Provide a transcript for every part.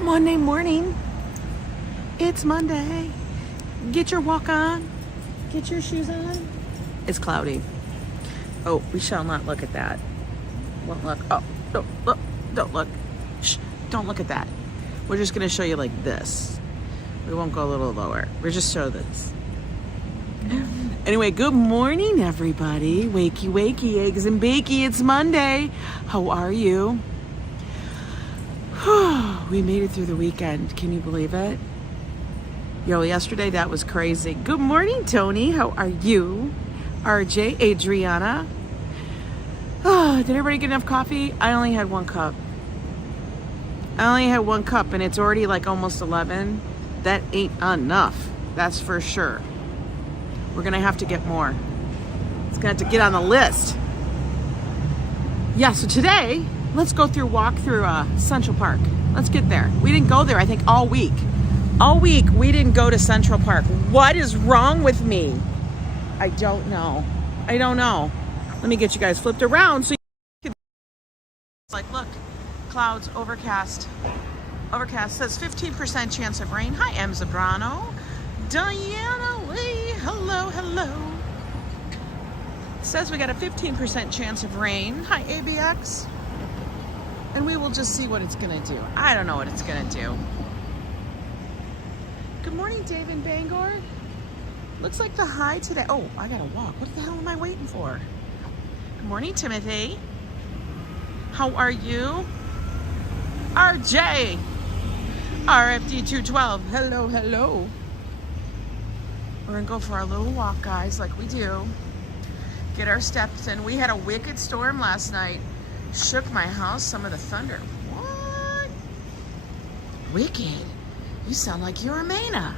Monday morning. It's Monday. Get your walk on. Get your shoes on. It's cloudy. Oh, we shall not look at that. Won't look. Oh, don't look. Don't look. Shh, don't look at that. We're just going to show you like this. We won't go a little lower. We'll just show this. Anyway, good morning, everybody. Wakey, wakey, eggs and bakey. It's Monday. How are you? We made it through the weekend. Can you believe it? Yo, yesterday that was crazy. Good morning, Tony. How are you? RJ, Adriana. Did everybody get enough coffee? I only had one cup. And it's already like almost 11. That ain't enough. That's for sure. We're gonna have to get more. It's gonna have to get on the list. Yeah, so today, let's walk through Central Park. Let's get there. We didn't go there, I think, all week. All week, we didn't go to Central Park. What is wrong with me? I don't know. Let me get you guys flipped around so you can... Like, look, clouds, overcast. Overcast says 15% chance of rain. Hi, M. Zabrano. Diana Lee, hello. Says we got a 15% chance of rain. Hi, ABX. And we will just see what it's gonna do. I don't know what it's gonna do. Good morning, Dave in Bangor. Looks like the high today. Oh, I gotta walk. What the hell am I waiting for? Good morning, Timothy. How are you? RJ. RFD212. Hello. We're gonna go for our little walk, guys, like we do. Get our steps in. We had a wicked storm last night. Shook my house, some of the thunder. What? Wicked? You sound like you're a Maina.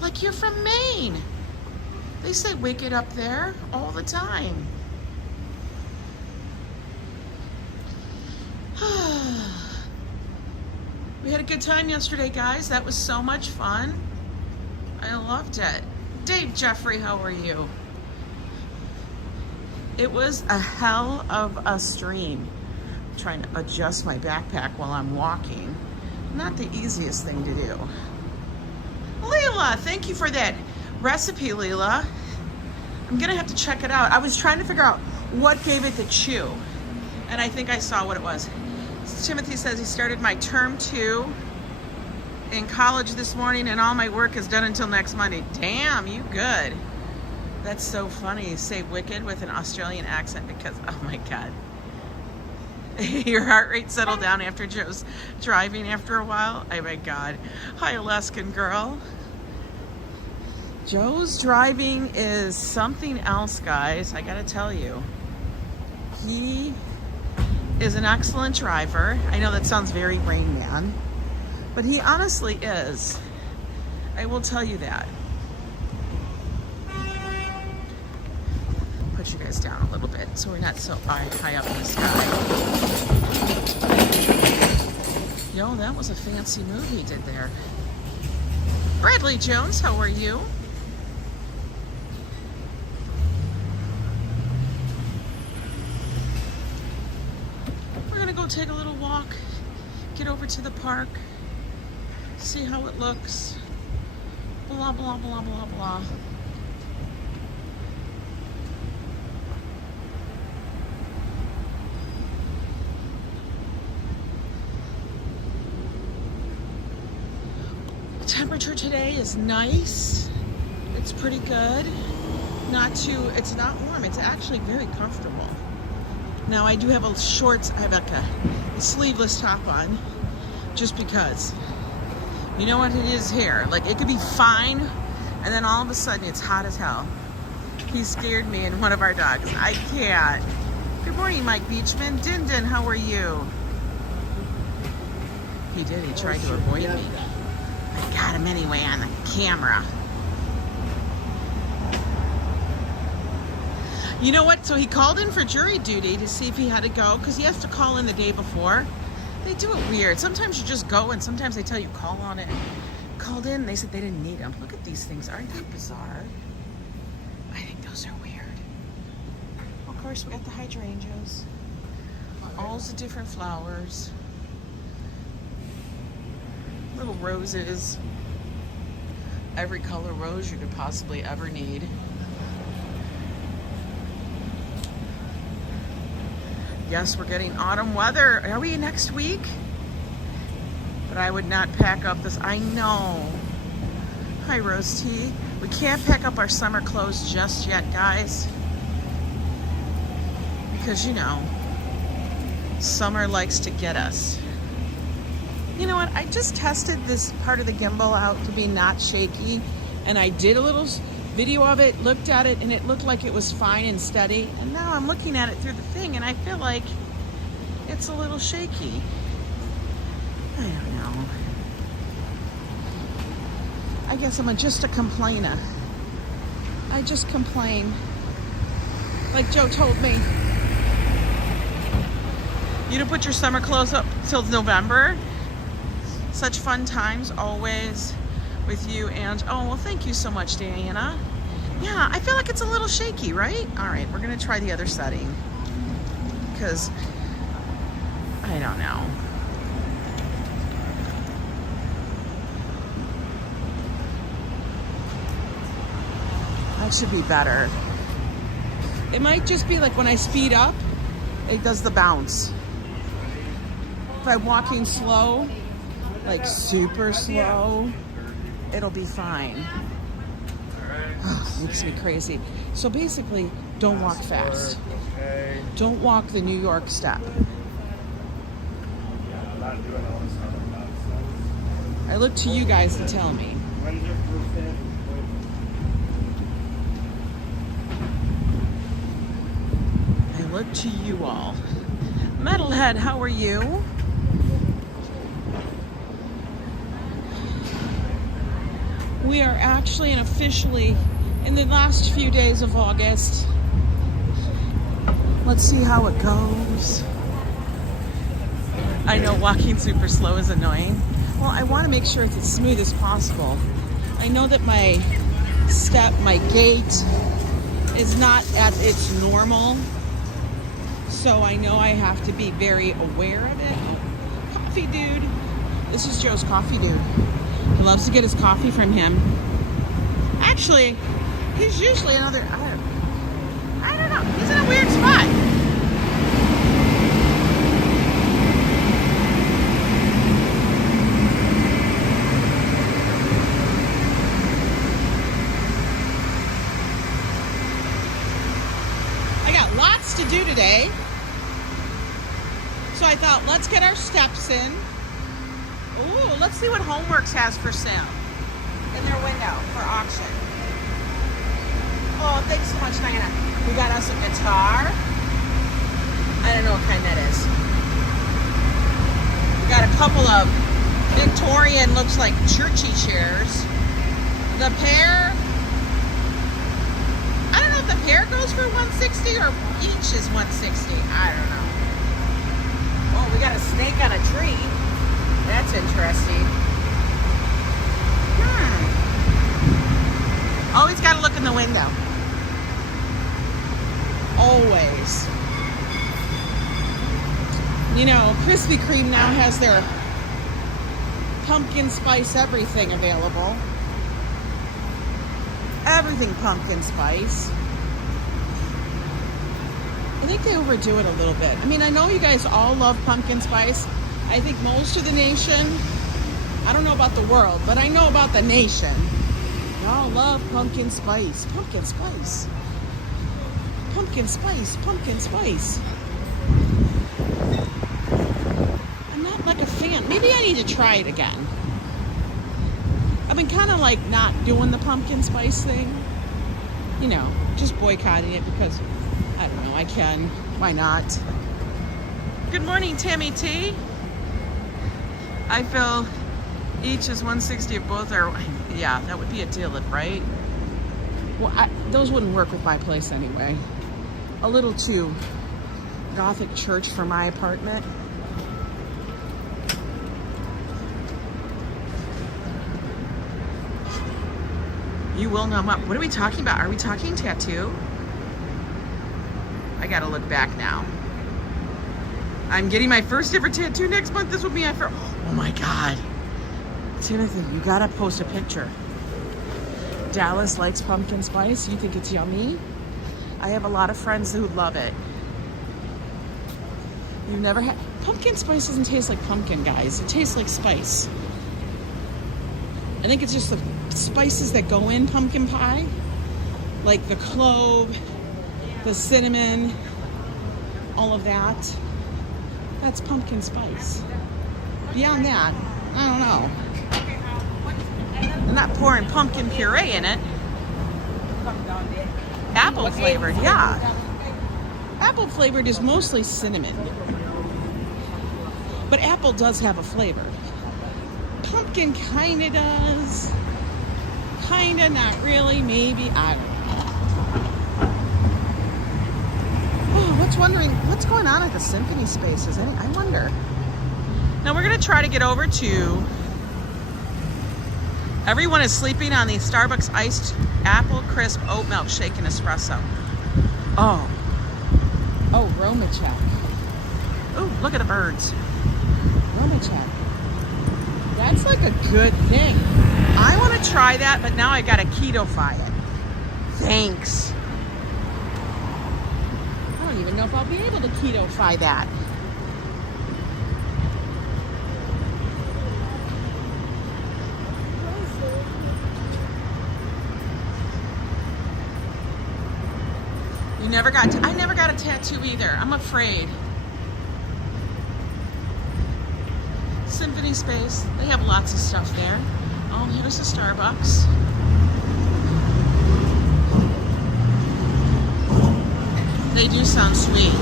Like you're from Maine. They say wicked up there all the time. We had a good time yesterday, guys. That was so much fun. I loved it. Dave Jeffrey, how are you? It was a hell of a stream. I'm trying to adjust my backpack while I'm walking. Not the easiest thing to do. Leela, thank you for that recipe, Leela. I'm gonna have to check it out. I was trying to figure out what gave it the chew, and I think I saw what it was. Timothy says he started my term 2 in college this morning, and all my work is done until next Monday. Damn, you good. That's so funny. You say wicked with an Australian accent because, oh my God. Your heart rate settled down after Joe's driving after a while. Oh my God. Hi, Alaskan girl. Joe's driving is something else, guys. I gotta tell you. He is an excellent driver. I know that sounds very Rain Man, but he honestly is. I will tell you that. Put you guys down a little bit so we're not so high up in the sky. Yo, that was a fancy move he did there. Bradley Jones, how are you? We're gonna go take a little walk, get over to the park, see how it looks. Blah, blah, blah, blah, blah. Temperature today is nice. It's pretty good. It's not warm. It's actually very comfortable. Now I do have a shorts, I have like a sleeveless top on just because. You know what it is here? Like it could be fine and then all of a sudden it's hot as hell. He scared me and one of our dogs. I can't. Good morning, Mike Beachman. Din Din, how are you? He did. He tried to avoid me. I got him anyway on the camera. You know what? So he called in for jury duty to see if he had to go because he has to call in the day before. They do it weird. Sometimes you just go and sometimes they tell you call on it. Called in, they said they didn't need him. Look at these things. Aren't they bizarre? I think those are weird. Of course, we got the hydrangeas. All the different flowers. Little roses. Every color rose you could possibly ever need. Yes, we're getting autumn weather. Are we next week? But I would not pack up this. I know. Hi, Rose Tea. We can't pack up our summer clothes just yet, guys. Because, you know, summer likes to get us. You know what? I just tested this part of the gimbal out to be not shaky. And I did a little video of it, looked at it, and it looked like it was fine and steady. And now I'm looking at it through the thing, and I feel like it's a little shaky. I don't know. I guess I'm just a complainer. I just complain. Like Joe told me. You don't put your summer clothes up till November. Such fun times always with you. And oh, well, thank you so much, Diana. Yeah, I feel like it's a little shaky, right? All right, we're gonna try the other setting because I don't know. That should be better. It might just be like when I speed up, it does the bounce. If I'm walking slow, like super slow, it'll be fine. Oh, makes me crazy. So basically, don't walk fast. Don't walk the New York step. I look to you guys to tell me. I look to you all. Metalhead, how are you? We are actually and officially in the last few days of August. Let's see how it goes. I know walking super slow is annoying. Well, I want to make sure it's as smooth as possible. I know that my step, my gait is not at its normal. So I know I have to be very aware of it. Coffee dude. This is Joe's coffee dude. He loves to get his coffee from him. Actually, he's usually another, I don't know. He's in a weird spot. I got lots to do today. So I thought, let's get our steps in. Ooh, let's see what Homeworks has for sale in their window for auction. Oh, thanks so much, Diana. We got us a guitar. I don't know what kind that is. We got a couple of Victorian, looks like churchy chairs. The pair, I don't know if the pair goes for $160 or each is $160. I don't know. Oh, we got a snake on a tree. That's interesting. Always got to look in the window. Always. You know, Krispy Kreme now has their pumpkin spice everything available. Everything pumpkin spice. I think they overdo it a little bit. I mean, I know you guys all love pumpkin spice. I think most of the nation, I don't know about the world, but I know about the nation. Y'all love pumpkin spice. Pumpkin spice. Pumpkin spice. Pumpkin spice. I'm not like a fan. Maybe I need to try it again. I've been kind of like not doing the pumpkin spice thing. You know, just boycotting it because, I don't know, I can. Why not? Good morning, Tammy T. I feel each is $160 if both are, yeah, that would be a deal, right? Well, those wouldn't work with my place anyway. A little too Gothic church for my apartment. You will know. What are we talking about? Are we talking tattoo? I gotta look back now. I'm getting my first ever tattoo next month. This will be my first. Oh my God. Timothy, you gotta post a picture. Dallas likes pumpkin spice. You think it's yummy? I have a lot of friends who love it. You've never had... Pumpkin spice doesn't taste like pumpkin, guys. It tastes like spice. I think it's just the spices that go in pumpkin pie. Like the clove, the cinnamon, all of that. That's pumpkin spice. Beyond that, I don't know. I'm not pouring pumpkin puree in it. Apple flavored, yeah. Apple flavored is mostly cinnamon. But apple does have a flavor. Pumpkin kinda does. Kinda, not really, maybe, I don't know. What's going on at the Symphony Spaces? I wonder. Now we're gonna try to get over to... Everyone is sleeping on the Starbucks iced apple crisp oat milk shaken espresso. Oh, Romachek. Oh, look at the birds. Romachek. That's like a good thing. I want to try that, but now I gotta keto-fy it. Thanks. I don't even know if I'll be able to keto-fy that. I never got a tattoo either. I'm afraid. Symphony Space, they have lots of stuff there. Oh, here's the Starbucks. They do sound sweet.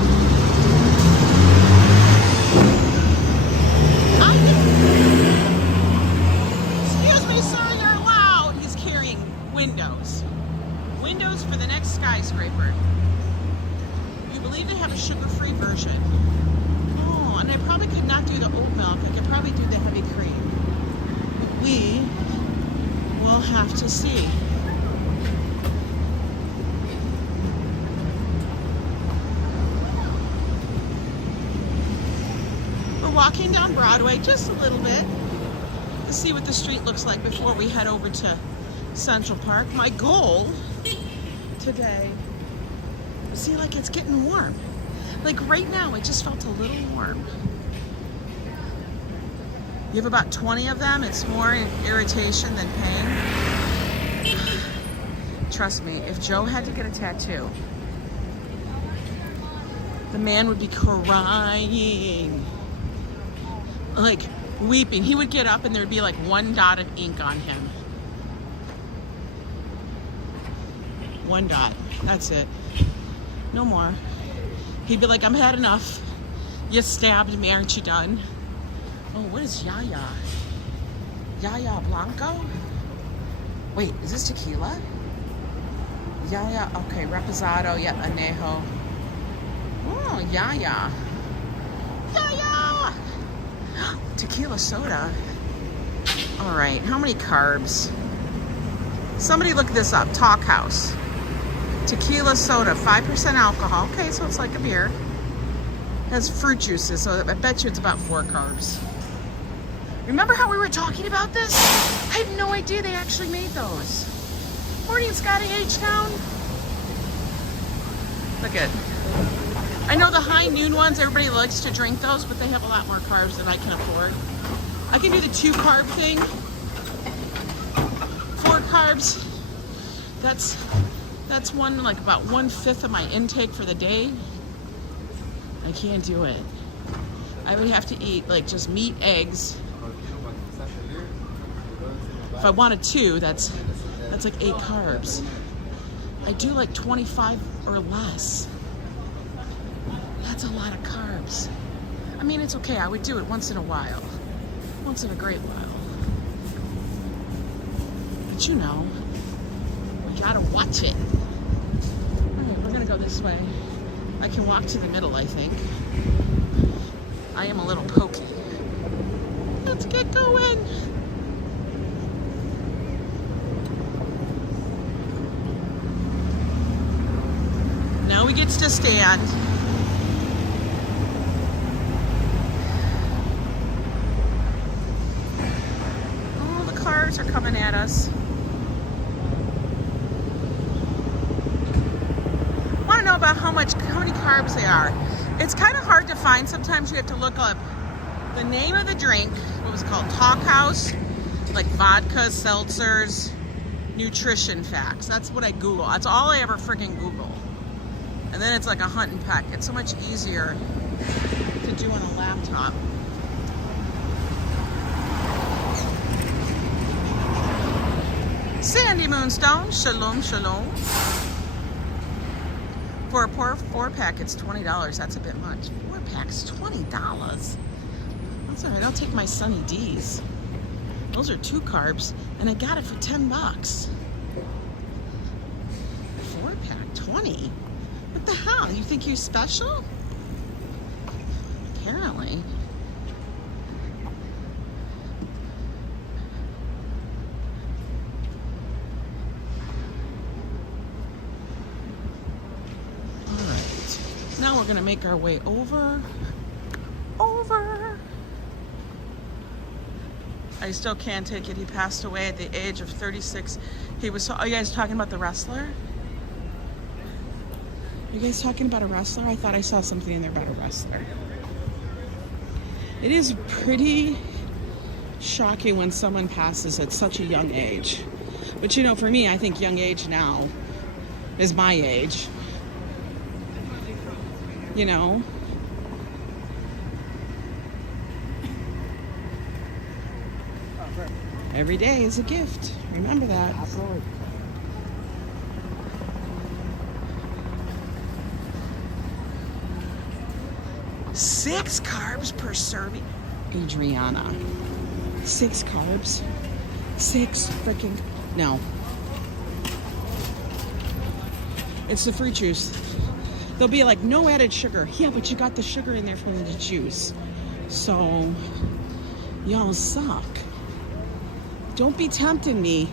Excuse me, sir, you're loud. He's carrying windows. Windows for the next skyscraper. You believe they have a sugar-free version. Oh, and I probably could not do the oat milk. I could probably do the heavy cream. We will have to see. We're walking down Broadway just a little bit to see what the street looks like before we head over to Central Park. My goal today, see, like, it's getting warm. Like right now, it just felt a little warm. You have about 20 of them. It's more irritation than pain. Trust me, if Joe had to get a tattoo, the man would be crying, like weeping. He would get up and there'd be like one dot of ink on him. One dot, that's it. No more. He'd be like, I've had enough. You stabbed me, aren't you done? Oh, what is Yaya? Yaya Blanco? Wait, is this tequila? Yaya, okay, Reposado, yeah, Anejo. Oh, Yaya. Yaya! Tequila soda. All right, how many carbs? Somebody look this up, Talk House. Tequila soda, 5% alcohol. Okay, so it's like a beer. It has fruit juices, so I bet you it's about 4 carbs. Remember how we were talking about this? I had no idea they actually made those. Morning and Scotty H-Town. Look at it. I know the high noon ones, everybody likes to drink those, but they have a lot more carbs than I can afford. I can do the 2 carb thing. 4 carbs. That's one, like about 1/5 of my intake for the day. I can't do it. I would have to eat like just meat, eggs. If I wanted 2, that's like 8 carbs. I do like 25 or less. That's a lot of carbs. I mean, it's okay. I would do it once in a while. Once in a great while. But you know, we gotta watch it. Okay, we're gonna go this way. I can walk to the middle, I think. I am a little pokey. Let's get going. Now we get to stand. carbs they are. It's kind of hard to find. Sometimes you have to look up the name of the drink, what was it called, Talk House, like vodka, seltzers, nutrition facts. That's what I Google. That's all I ever freaking Google. And then it's like a hunt and peck. It's so much easier to do on a laptop. Sandy Moonstone, shalom, shalom. For a four pack, it's $20. That's a bit much. 4 packs, $20. That's all right. I'll take my Sunny D's. Those are 2 carbs, and I got it for $10. 4 pack, 20. What the hell? You think you're special? Apparently. Now we're gonna make our way over. I still can't take it. He passed away at the age of 36. He was so, are you guys talking about the wrestler? Are you guys talking about a wrestler? I thought I saw something in there about a wrestler. It is pretty shocking when someone passes at such a young age. But you know, for me, I think young age now is my age. You know, every day is a gift. Remember that. Absolutely. Six carbs per serving. Adriana. 6 carbs. 6 freaking. No. It's the fruit juice. They'll be like, no added sugar. Yeah, but you got the sugar in there from the juice. So, y'all suck. Don't be tempting me.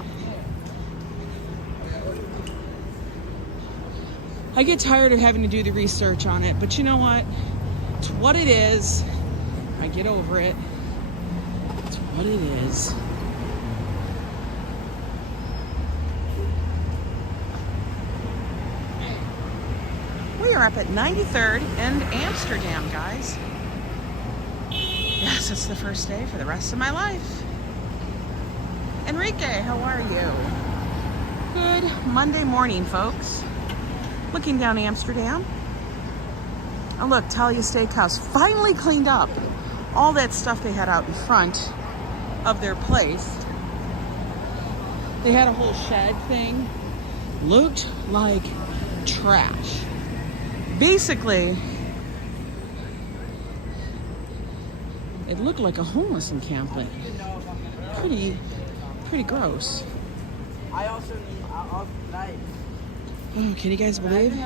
I get tired of having to do the research on it, but you know what? It's what it is. I get over it. It's what it is. We are up at 93rd and Amsterdam, guys. Yes, it's the first day for the rest of my life. Enrique, how are you? Good Monday morning, folks. Looking down Amsterdam. Oh look, Talia Steakhouse finally cleaned up all that stuff they had out in front of their place. They had a whole shed thing. Looked like trash. Basically, it looked like a homeless encampment. Pretty gross. I also need knives. Oh, can you guys believe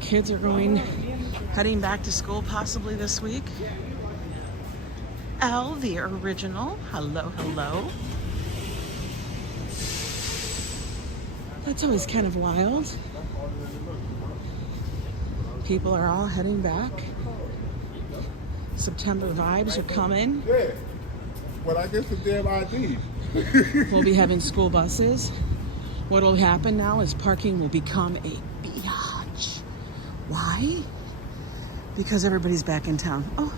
kids are heading back to school possibly this week? Elle, the original. Hello, hello. That's always kind of wild. People are all heading back. September vibes are coming. Yeah. Well, I guess the damn ID. We'll be having school buses. What will happen now is parking will become a biatch. Why? Because everybody's back in town. Oh,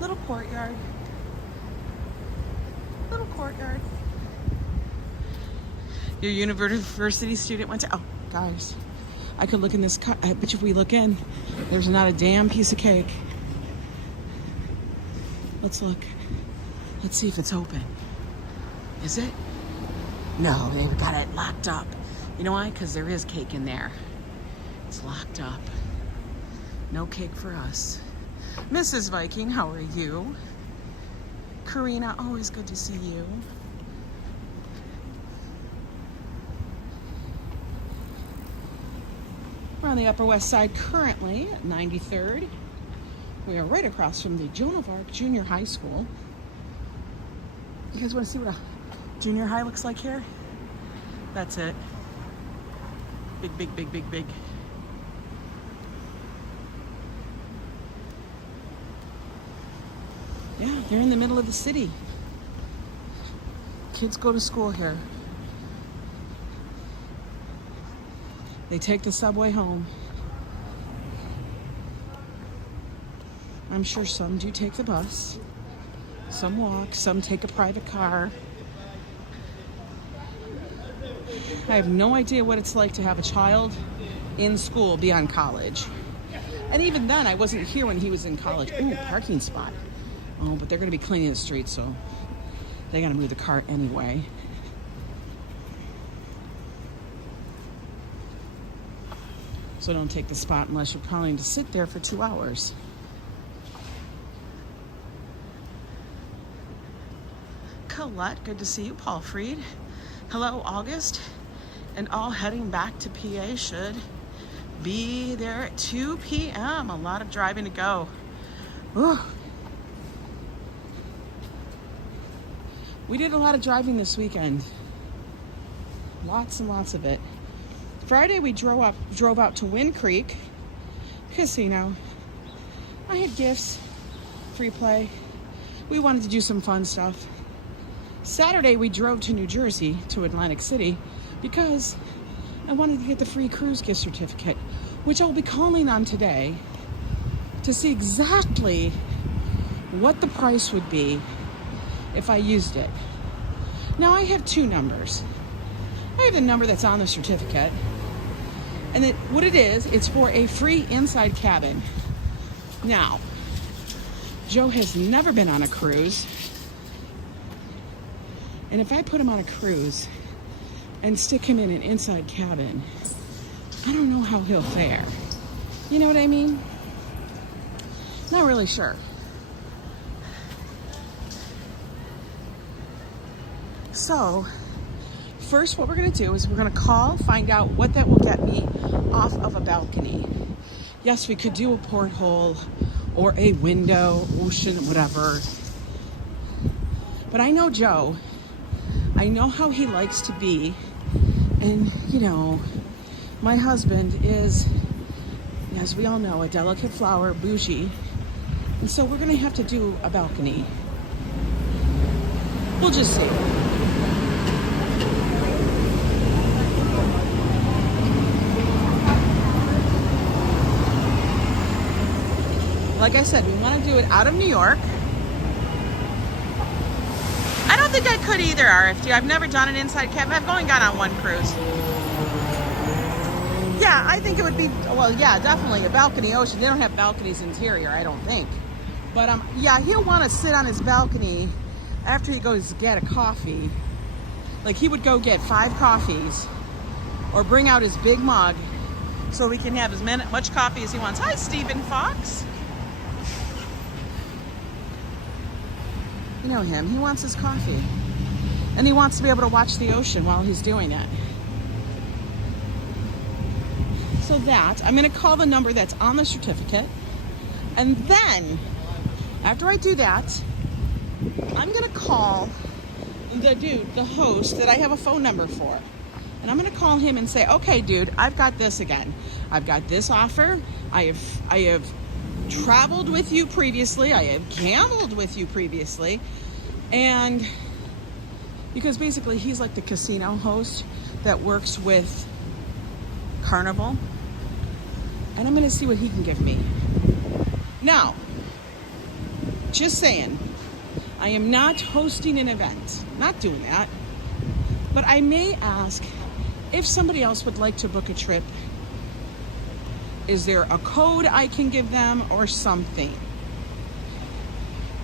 little courtyard. Little courtyard. Your university student went to, oh, guys. I could look in this car. I bet you if we look in, there's not a damn piece of cake. Let's look. Let's see if it's open. Is it? No, they've got it locked up. You know why? Because there is cake in there. It's locked up. No cake for us. Mrs. Viking, how are you? Karina, always good to see you. We're on the Upper West Side currently at 93rd. We are right across from the Joan of Arc Junior High School. You guys want to see what a junior high looks like here? That's it. Big, big, big, big, big. Yeah, they're in the middle of the city. Kids go to school here. They take the subway home. I'm sure some do take the bus, some walk, some take a private car. I have no idea what it's like to have a child in school beyond college. And even then, I wasn't here when he was in college. Ooh, parking spot. Oh, but they're going to be cleaning the streets, so they got to move the cart anyway. So don't take the spot unless you're planning to sit there for 2 hours. Colette, good to see you. Paul Freed. Hello, August. And all heading back to PA should be there at 2 p.m. A lot of driving to go. Ooh. We did a lot of driving this weekend. Lots and lots of it. Friday we drove out to Wind Creek Casino. I had gifts, free play. We wanted to do some fun stuff. Saturday we drove to New Jersey, to Atlantic City, because I wanted to get the free cruise gift certificate, which I'll be calling on today to see exactly what the price would be if I used it. Now I have two numbers. I have the number that's on the certificate, and what it is, it's for a free inside cabin. Now, Joe has never been on a cruise, and if I put him on a cruise and stick him in an inside cabin, I don't know how he'll fare. You know what I mean? Not really sure. So, first what we're gonna do is we're gonna call, find out what that will get me off of a balcony. Yes, we could do a porthole or a window, ocean, whatever. But I know Joe. I know how he likes to be. And, you know, my husband is, as we all know, a delicate flower, bougie. And so we're gonna have to do a balcony. We'll just see. Like I said, we want to do it out of New York. I don't think I could either, RFD. I've never done an inside cabin. I've only gone on one cruise. Yeah, I think it would be, well, yeah, definitely a balcony ocean. They don't have balconies interior, I don't think. But yeah, he'll want to sit on his balcony after he goes to get a coffee. Like he would go get 5 coffees or bring out his big mug so we can have as much coffee as he wants. Hi, Stephen Fox. You know him, he wants his coffee. And he wants to be able to watch the ocean while he's doing it. So that, I'm gonna call the number that's on the certificate. And then, after I do that, I'm gonna call the dude, the host, that I have a phone number for. And I'm gonna call him and say, okay, dude, I've got this again. I've got this offer. I have traveled with you previously. I have gambled with you previously. And because basically he's like the casino host that works with Carnival. And I'm going to see what he can give me. Now, just saying, I am not hosting an event. Not doing that. But I may ask if somebody else would like to book a trip. Is there a code I can give them or something?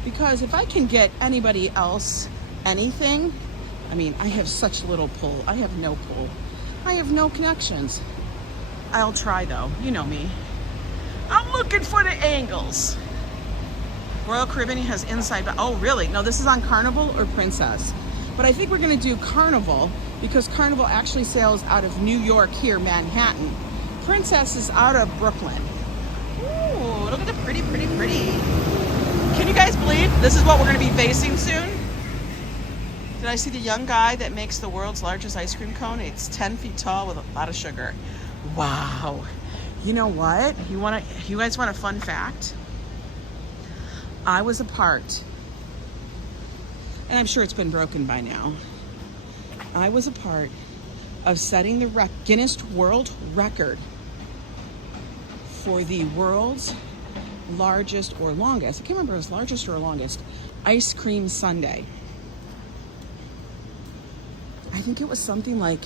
Because if I can get anybody else anything, I mean, I have such little pull. I have no pull. I have no connections. I'll try though, you know me. I'm looking for the angles. Royal Caribbean has inside, oh really? No, this is on Carnival or Princess. But I think we're gonna do Carnival because Carnival actually sails out of New York here, Manhattan. Princess is out of Brooklyn. Ooh, look at the pretty, pretty, pretty. Can you guys believe this is what we're gonna be facing soon? Did I see the young guy that makes the world's largest ice cream cone? It's 10 feet tall with a lot of sugar. Wow. You know what? You guys want a fun fact? I was a part, and I'm sure it's been broken by now. I was a part of setting the Guinness World Record for the world's largest or longest, I can't remember if it was largest or longest, ice cream sundae. I think it was something like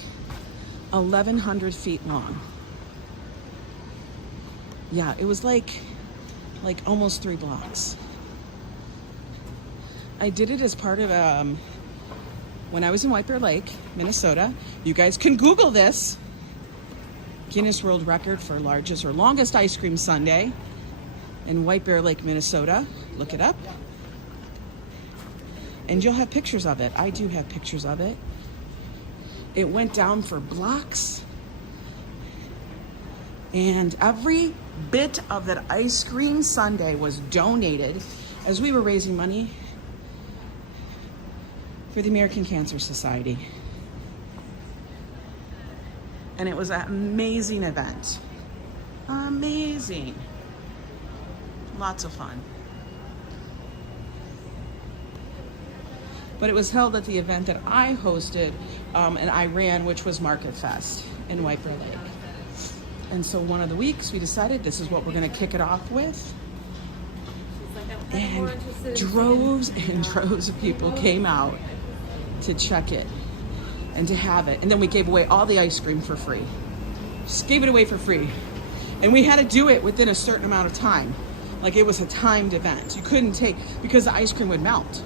1,100 feet long. Yeah, it was like almost 3 blocks. I did it as part of when I was in White Bear Lake, Minnesota. You guys can Google this. Guinness World Record for largest or longest ice cream sundae in White Bear Lake, Minnesota. Look it up. And you'll have pictures of it. I do have pictures of it. It went down for blocks. And every bit of that ice cream sundae was donated as we were raising money for the American Cancer Society. And it was an amazing event. Amazing. Lots of fun. But it was held at the event that I hosted and I ran, which was Market Fest in White Bear Lake. And so one of the weeks we decided this is what we're gonna kick it off with. And droves and droves of people came out to check it and to have it. And then we gave away all the ice cream for free. Just gave it away for free. And we had to do it within a certain amount of time. Like it was a timed event. You couldn't take, because the ice cream would melt.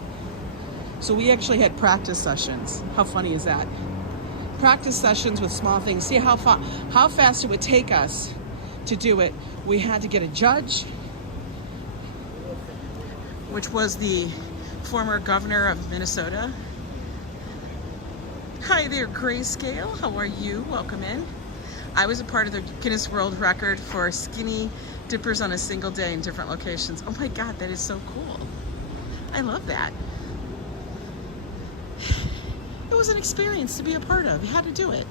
So we actually had practice sessions. How funny is that? Practice sessions with small things. See how fast it would take us to do it. We had to get a judge, which was the former governor of Minnesota. Hi there, Grayscale. How are you? Welcome in. I was a part of the Guinness World Record for skinny dippers on a single day in different locations. Oh my God, that is so cool. I love that. It was an experience to be a part of. You had to do it.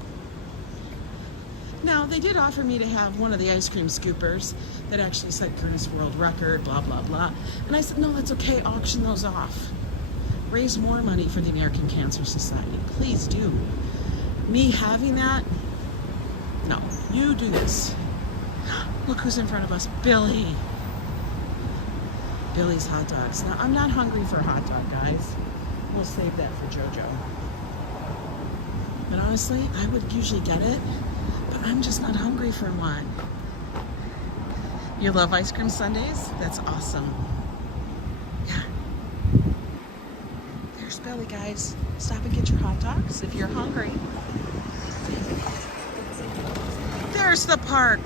Now, they did offer me to have one of the ice cream scoopers that actually said Guinness World Record, blah, blah, blah. And I said, no, that's okay, auction those off. Raise more money for the American Cancer Society. Please do. Me having that? No, you do this. Look who's in front of us, Billy. Billy's hot dogs. Now, I'm not hungry for a hot dog, guys. We'll save that for JoJo. But honestly, I would usually get it, but I'm just not hungry for one. You love ice cream sundaes? That's awesome. Yeah. There's Billy, guys. Stop and get your hot dogs if you're hungry. There's the park.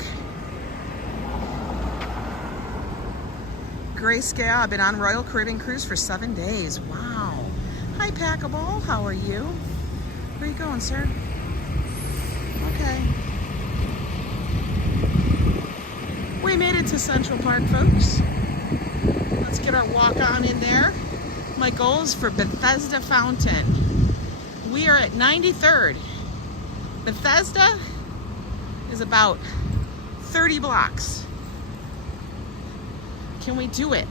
Grayscale. I've been on Royal Caribbean Cruise for 7 days. Wow. Hi, Packable. How are you? Where are you going, sir? Okay. We made it to Central Park, folks. Let's get our walk on in there. My goal is for Bethesda Fountain. We are at 93rd. Bethesda is about 30 blocks. Can we do it?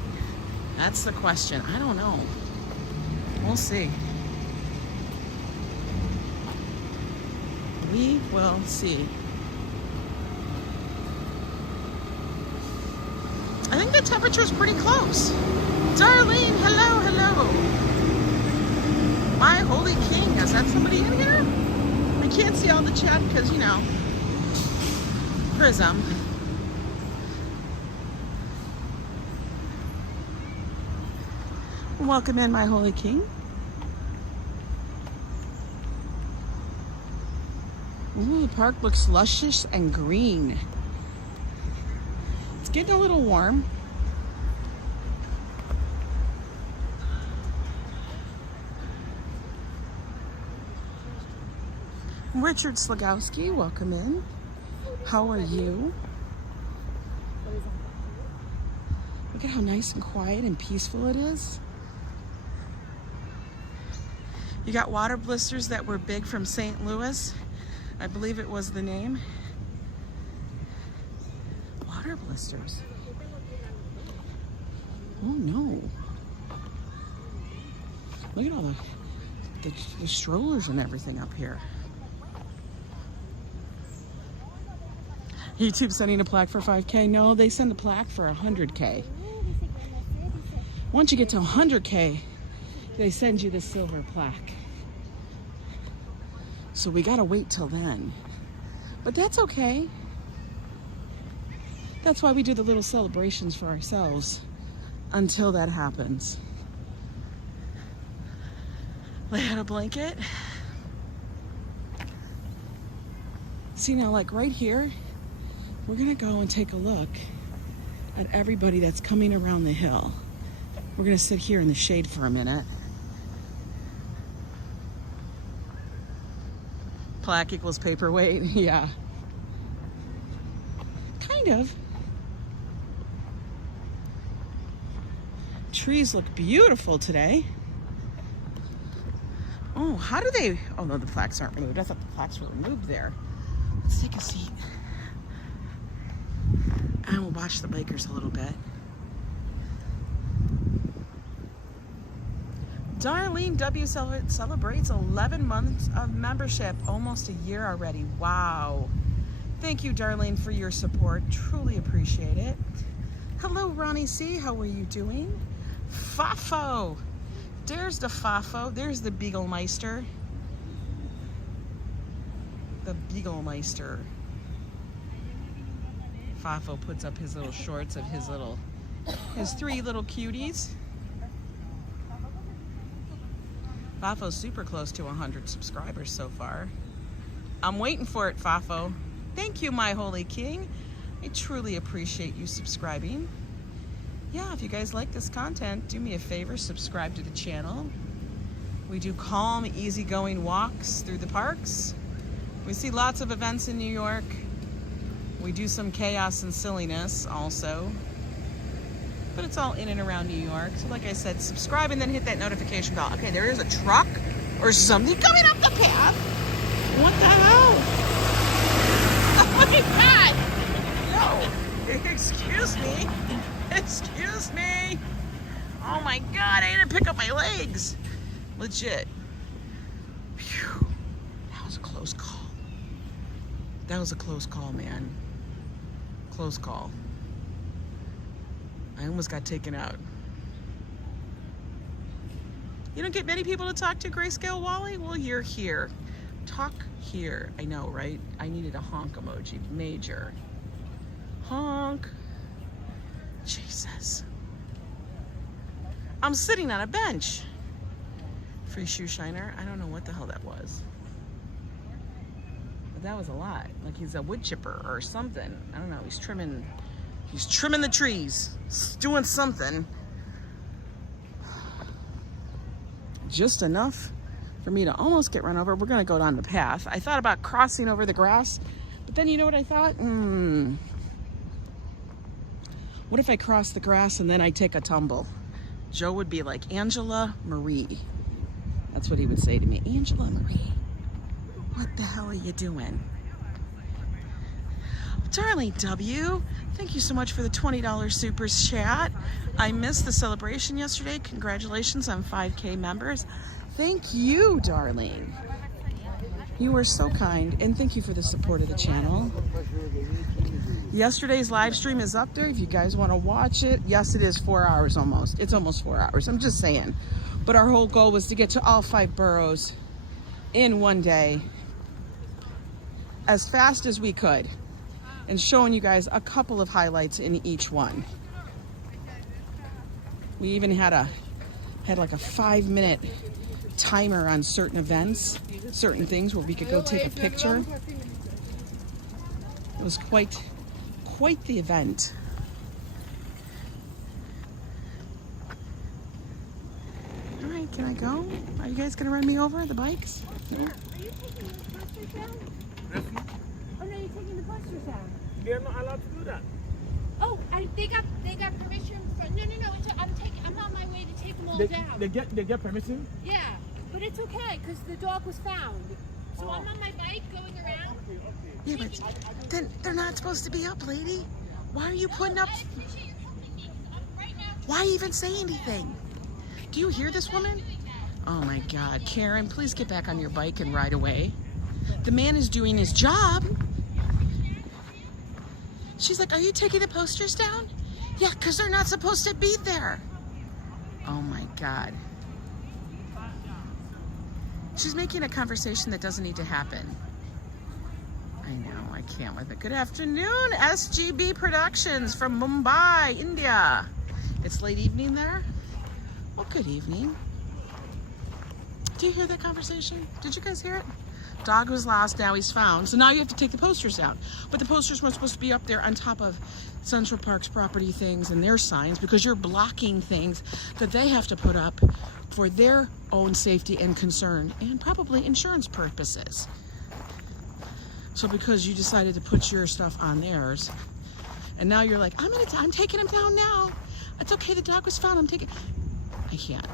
That's the question. I don't know. We'll see. We will see. I think the temperature is pretty close. Darlene, hello, hello. My holy king, is that somebody in here? I can't see all the chat because, you know, Prism. Welcome in, my holy king. Ooh, the park looks luscious and green. It's getting a little warm. Richard Slagowski, welcome in. How are you? Look at how nice and quiet and peaceful it is. You got water blisters that were big from St. Louis. I believe it was the name. Water blisters. Oh no. Look at all the strollers and everything up here. YouTube sending a plaque for 5K. No, they send a plaque for 100K. Once you get to 100K, they send you the silver plaque. So we gotta wait till then. But that's okay. That's why we do the little celebrations for ourselves until that happens. Lay out a blanket. See now, like right here, we're gonna go and take a look at everybody that's coming around the hill. We're gonna sit here in the shade for a minute. Plaque equals paperweight, yeah. Kind of. Trees look beautiful today. Oh, how do they, oh no, the plaques aren't removed. I thought the plaques were removed there. Let's take a seat. And we'll watch the bikers a little bit. Darlene W. celebrates 11 months of membership, almost a year already. Wow. Thank you, Darlene, for your support. Truly appreciate it. Hello, Ronnie C. How are you doing? Fafo. There's the Fafo. There's the Beaglemeister. The Beaglemeister. Fafo puts up his little shorts of his 3 little cuties. Fafo's super close to 100 subscribers so far. I'm waiting for it, Fafo. Thank you, my holy king. I truly appreciate you subscribing. Yeah, if you guys like this content, do me a favor, subscribe to the channel. We do calm, easygoing walks through the parks. We see lots of events in New York. We do some chaos and silliness also. But it's all in and around New York. So like I said, subscribe and then hit that notification bell. Okay, there is a truck or something coming up the path. What the hell? Oh my God! No, excuse me. Excuse me. Oh my God, I had to pick up my legs. Legit. Phew. That was a close call. That was a close call, man. Close call. I almost got taken out. You don't get many people to talk to, Grayscale Wally? Well, you're here. Talk here. I know, right? I needed a honk emoji. Major. Honk. Jesus. I'm sitting on a bench. Free shoe shiner. I don't know what the hell that was. But that was a lot. Like he's a wood chipper or something. I don't know. He's trimming the trees. He's doing something. Just enough for me to almost get run over. We're gonna go down the path. I thought about crossing over the grass, but then you know what I thought? What if I cross the grass and then I take a tumble? Joe would be like, Angela Marie. That's what he would say to me. Angela Marie, what the hell are you doing? Darling W, thank you so much for the $20 super chat. I missed the celebration yesterday. Congratulations on 5K members. Thank you, darling. You were so kind, and thank you for the support of the channel. Yesterday's live stream is up there if you guys want to watch it. Yes, it is 4 hours almost. It's almost 4 hours. I'm just saying. But our whole goal was to get to all 5 boroughs in one day as fast as we could, and showing you guys a couple of highlights in each one. We even had like a 5-minute timer on certain events, certain things where we could go take a picture. It was quite the event. All right, can I go? Are you guys gonna run me over the bikes? No? Are you taking the posters down? Oh no, you're taking the posters down. They're not allowed to do that. Oh, they got permission from. No. I'm on my way to take them all down. They get permission? Yeah, but it's okay because the dog was found. So I'm on my bike going around. Yeah, but then they're not supposed to be up, lady. Why are you putting up? Why even say anything? Do you hear this woman? Oh my God, Karen, please get back on your bike and ride away. The man is doing his job. She's like, are you taking the posters down? Yeah, because they're not supposed to be there. Oh my God. She's making a conversation that doesn't need to happen. I know, I can't with it. Good afternoon, SGB Productions from Mumbai, India. It's late evening there? Well, good evening. Do you hear that conversation? Did you guys hear it? Dog was lost, now he's found. So now you have to take the posters down. But the posters weren't supposed to be up there on top of Central Park's property things and their signs, because you're blocking things that they have to put up for their own safety and concern, and probably insurance purposes. So because you decided to put your stuff on theirs, and now you're like, I'm taking him down now. It's okay, the dog was found, I can't.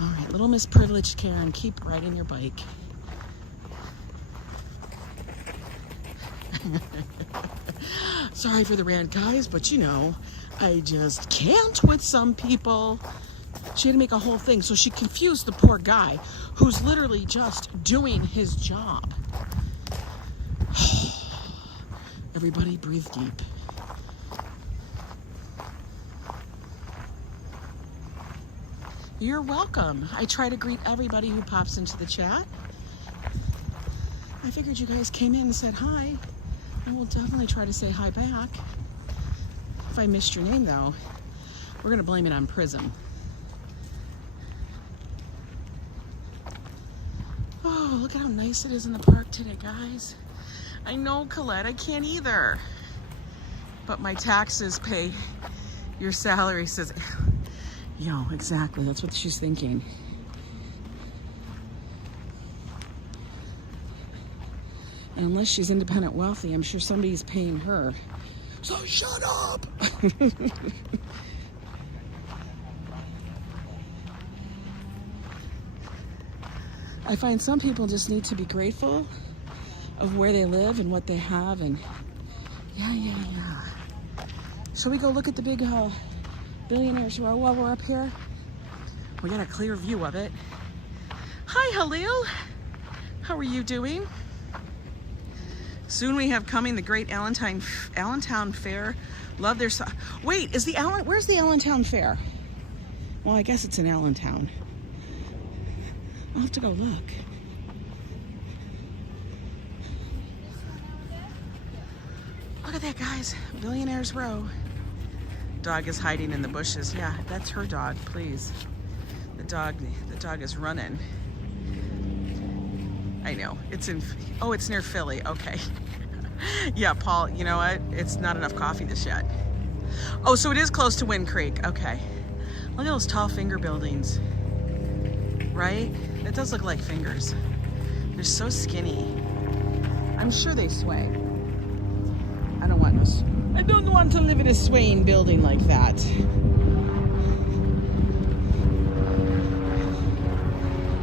All right, little Miss Privileged Karen, keep riding your bike. Sorry for the rant, guys, but you know, I just can't with some people. She had to make a whole thing, so she confused the poor guy who's literally just doing his job. Everybody breathe deep. You're welcome. I try to greet everybody who pops into the chat. I figured you guys came in and said hi. I will definitely try to say hi back. If I missed your name, though, we're going to blame it on Prism. Oh, look at how nice it is in the park today, guys. I know, Colette, I can't either. But my taxes pay your salary, says... Yo, exactly. That's what she's thinking. And unless she's independent wealthy, I'm sure somebody's paying her. So shut up! I find some people just need to be grateful of where they live and what they have, and yeah. Shall we go look at the big Billionaires Row while we're up here? We got a clear view of it. Hi, Halil. How are you doing? Soon we have coming the great Allentown Fair. Love their wait, where's the Allentown Fair? Well, I guess it's in Allentown. I'll have to go look. Look at that, guys. Billionaires Row. Dog is hiding in the bushes. Yeah, that's her dog, please. The dog is running. I know. It's near Philly. Okay. Yeah, Paul, you know what? It's not enough coffee this yet. Oh, so it is close to Wind Creek. Okay. Look at those tall finger buildings. Right? It does look like fingers. They're so skinny. I'm sure they sway. I don't want to live in a swaying building like that.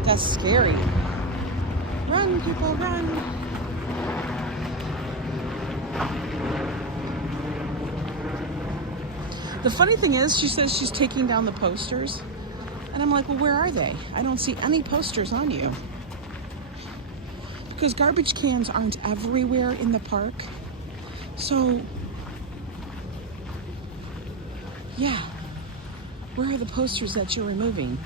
That's scary. Run, people, run. The funny thing is, she says she's taking down the posters. And I'm like, well, where are they? I don't see any posters on you. Because garbage cans aren't everywhere in the park. So, yeah. Where are the posters that you're removing?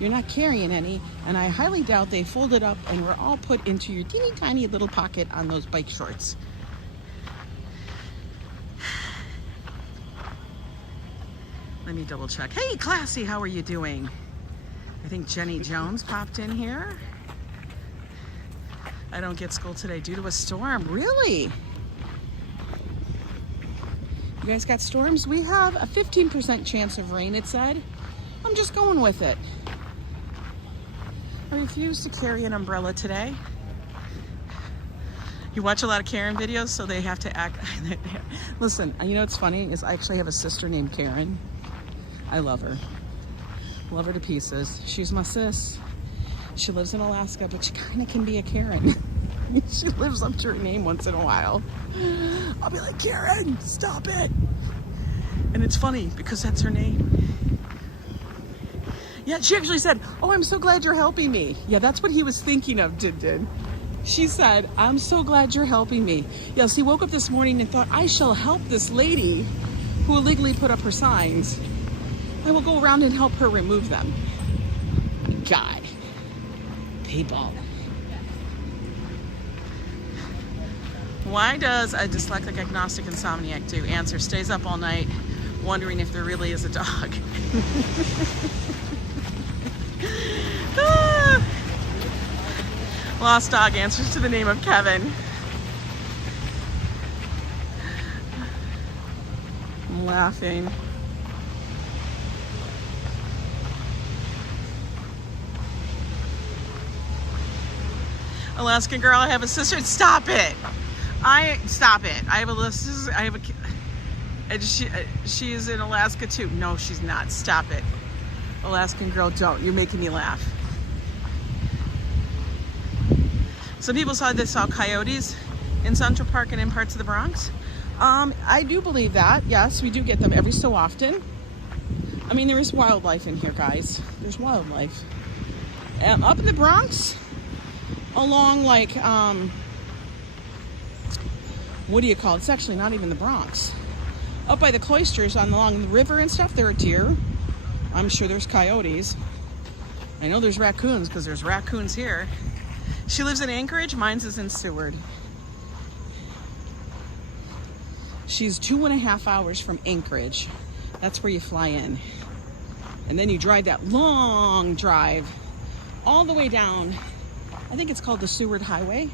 You're not carrying any, and I highly doubt they folded up and were all put into your teeny tiny little pocket on those bike shorts. Let me double check. Hey, Classy, how are you doing? I think Jenny Jones popped in here. I don't get school today due to a storm. Really? You guys got storms? We have a 15% chance of rain, it said. I'm just going with it. I refuse to carry an umbrella today. You watch a lot of Karen videos, so they have to act. Listen, you know what's funny is I actually have a sister named Karen. I love her. Love her to pieces. She's my sis. She lives in Alaska, but she kind of can be a Karen. She lives up to her name once in a while. I'll be like, Karen, stop it. And it's funny because that's her name. Yeah, she actually said, oh, I'm so glad you're helping me. Yeah, that's what he was thinking of, did. She said, I'm so glad you're helping me. Yes, he woke up this morning and thought, I shall help this lady who illegally put up her signs. I will go around and help her remove them. God. People. Why does a dyslexic agnostic insomniac do? Answer, stays up all night wondering if there really is a dog. Lost dog answers to the name of Kevin. I'm laughing. Alaskan girl, I have a sister. Stop it. Stop it. I have a sister. I have a. And she is in Alaska too. No, she's not. Stop it. Alaskan girl, don't. You're making me laugh. Some people said they saw coyotes in Central Park and in parts of the Bronx. I do believe that. Yes, we do get them every so often. I mean, there is wildlife in here, guys. There's wildlife. Up in the Bronx, along like, what do you call it? It's actually not even the Bronx. Up by the cloisters along the river and stuff, there are deer. I'm sure there's coyotes. I know there's raccoons because there's raccoons here. She lives in Anchorage. Mine's is in Seward. She's 2.5 hours from Anchorage. That's where you fly in. And then you drive that long drive all the way down. I think it's called the Seward Highway.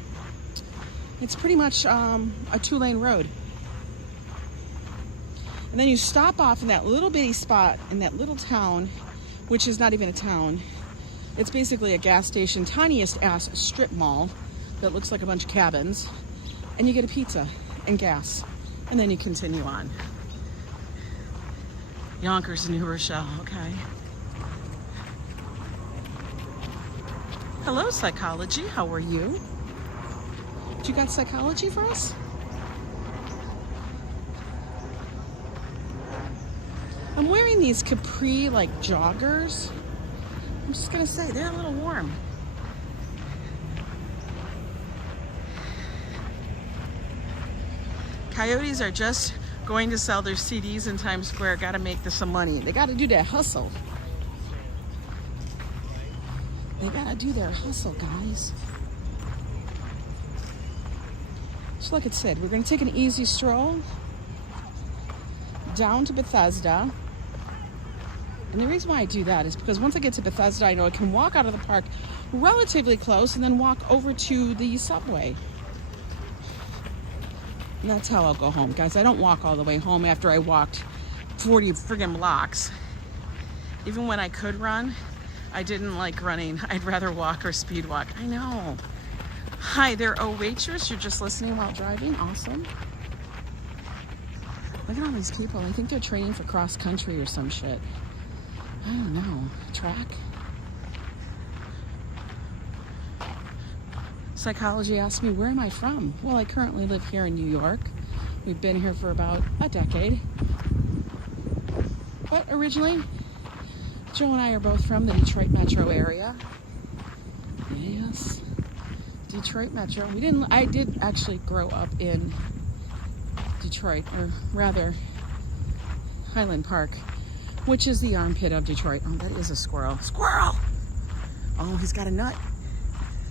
It's pretty much a 2-lane road. And then you stop off in that little bitty spot in that little town, which is not even a town. It's basically a gas station, tiniest ass strip mall that looks like a bunch of cabins. And you get a pizza and gas. And then you continue on. Yonkers, New Rochelle, okay. Hello, psychology. How are you? You got psychology for us? I'm wearing these capri like joggers. I'm just gonna say they're a little warm. Coyotes are just going to sell their CDs in Times Square. Got to make some money. They got to do that hustle. They got to do their hustle, guys. Just like it said, we're going to take an easy stroll down to Bethesda. And the reason why I do that is because once I get to Bethesda, I know I can walk out of the park relatively close and then walk over to the subway. And that's how I'll go home, guys. I don't walk all the way home after I walked 40 friggin' blocks. Even when I could run, I didn't like running. I'd rather walk or speed walk. I know. Hi there, oh waitress. You're just listening while driving? Awesome. Look at all these people. I think they're training for cross country or some shit. I don't know. Track? Psychology asked me, where am I from? Well, I currently live here in New York. We've been here for about a decade. But originally, Joe and I are both from the Detroit metro area. Yes, Detroit metro. I did actually grow up in Detroit, or rather, Highland Park, which is the armpit of Detroit. Oh, that is a squirrel. Squirrel! Oh, he's got a nut.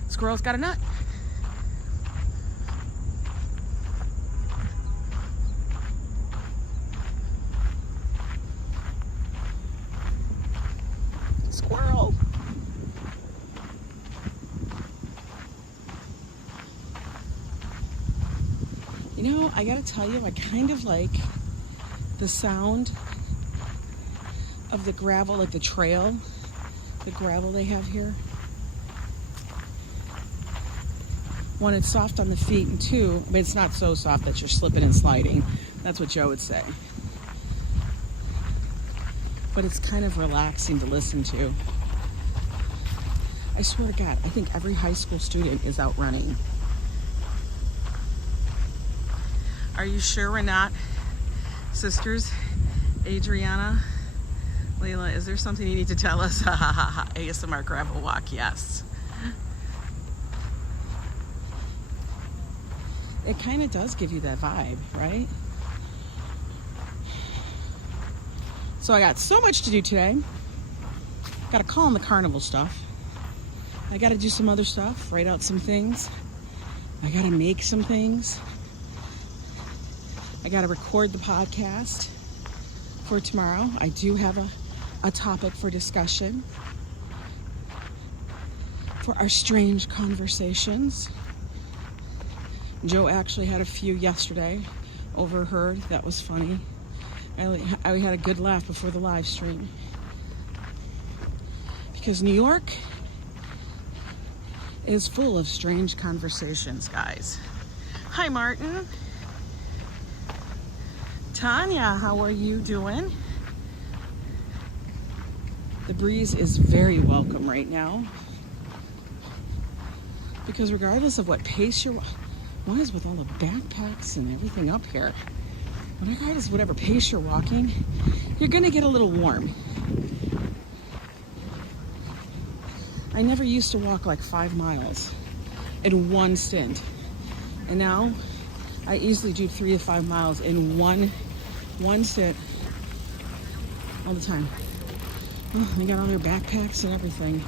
Squirrel's got a nut. Squirrel. You know, I gotta tell you, I kind of like the sound of the gravel, like the trail, the gravel they have here. One, it's soft on the feet, and two, I mean, it's not so soft that you're slipping and sliding. That's what Joe would say. But it's kind of relaxing to listen to. I swear to God, I think every high school student is out running. Are you sure we're not sisters? Adriana, Layla, is there something you need to tell us? ASMR gravel walk, yes. It kind of does give you that vibe, right? So I got so much to do today. Got to call in the carnival stuff. I got to do some other stuff, write out some things. I got to make some things. I got to record the podcast for tomorrow. I do have a topic for discussion for our strange conversations. Joe actually had a few yesterday, overheard. That was funny. I had a good laugh before the live stream. Because New York is full of strange conversations, guys. Hi, Martin. Tanya, how are you doing? The breeze is very welcome right now. Because regardless of what pace you're... What is with all the backpacks and everything up here? Regardless of whatever pace you're walking, you're gonna get a little warm. I never used to walk like 5 miles in one stint. And now I easily do 3 to 5 miles in one stint all the time. Oh, they got all their backpacks and everything.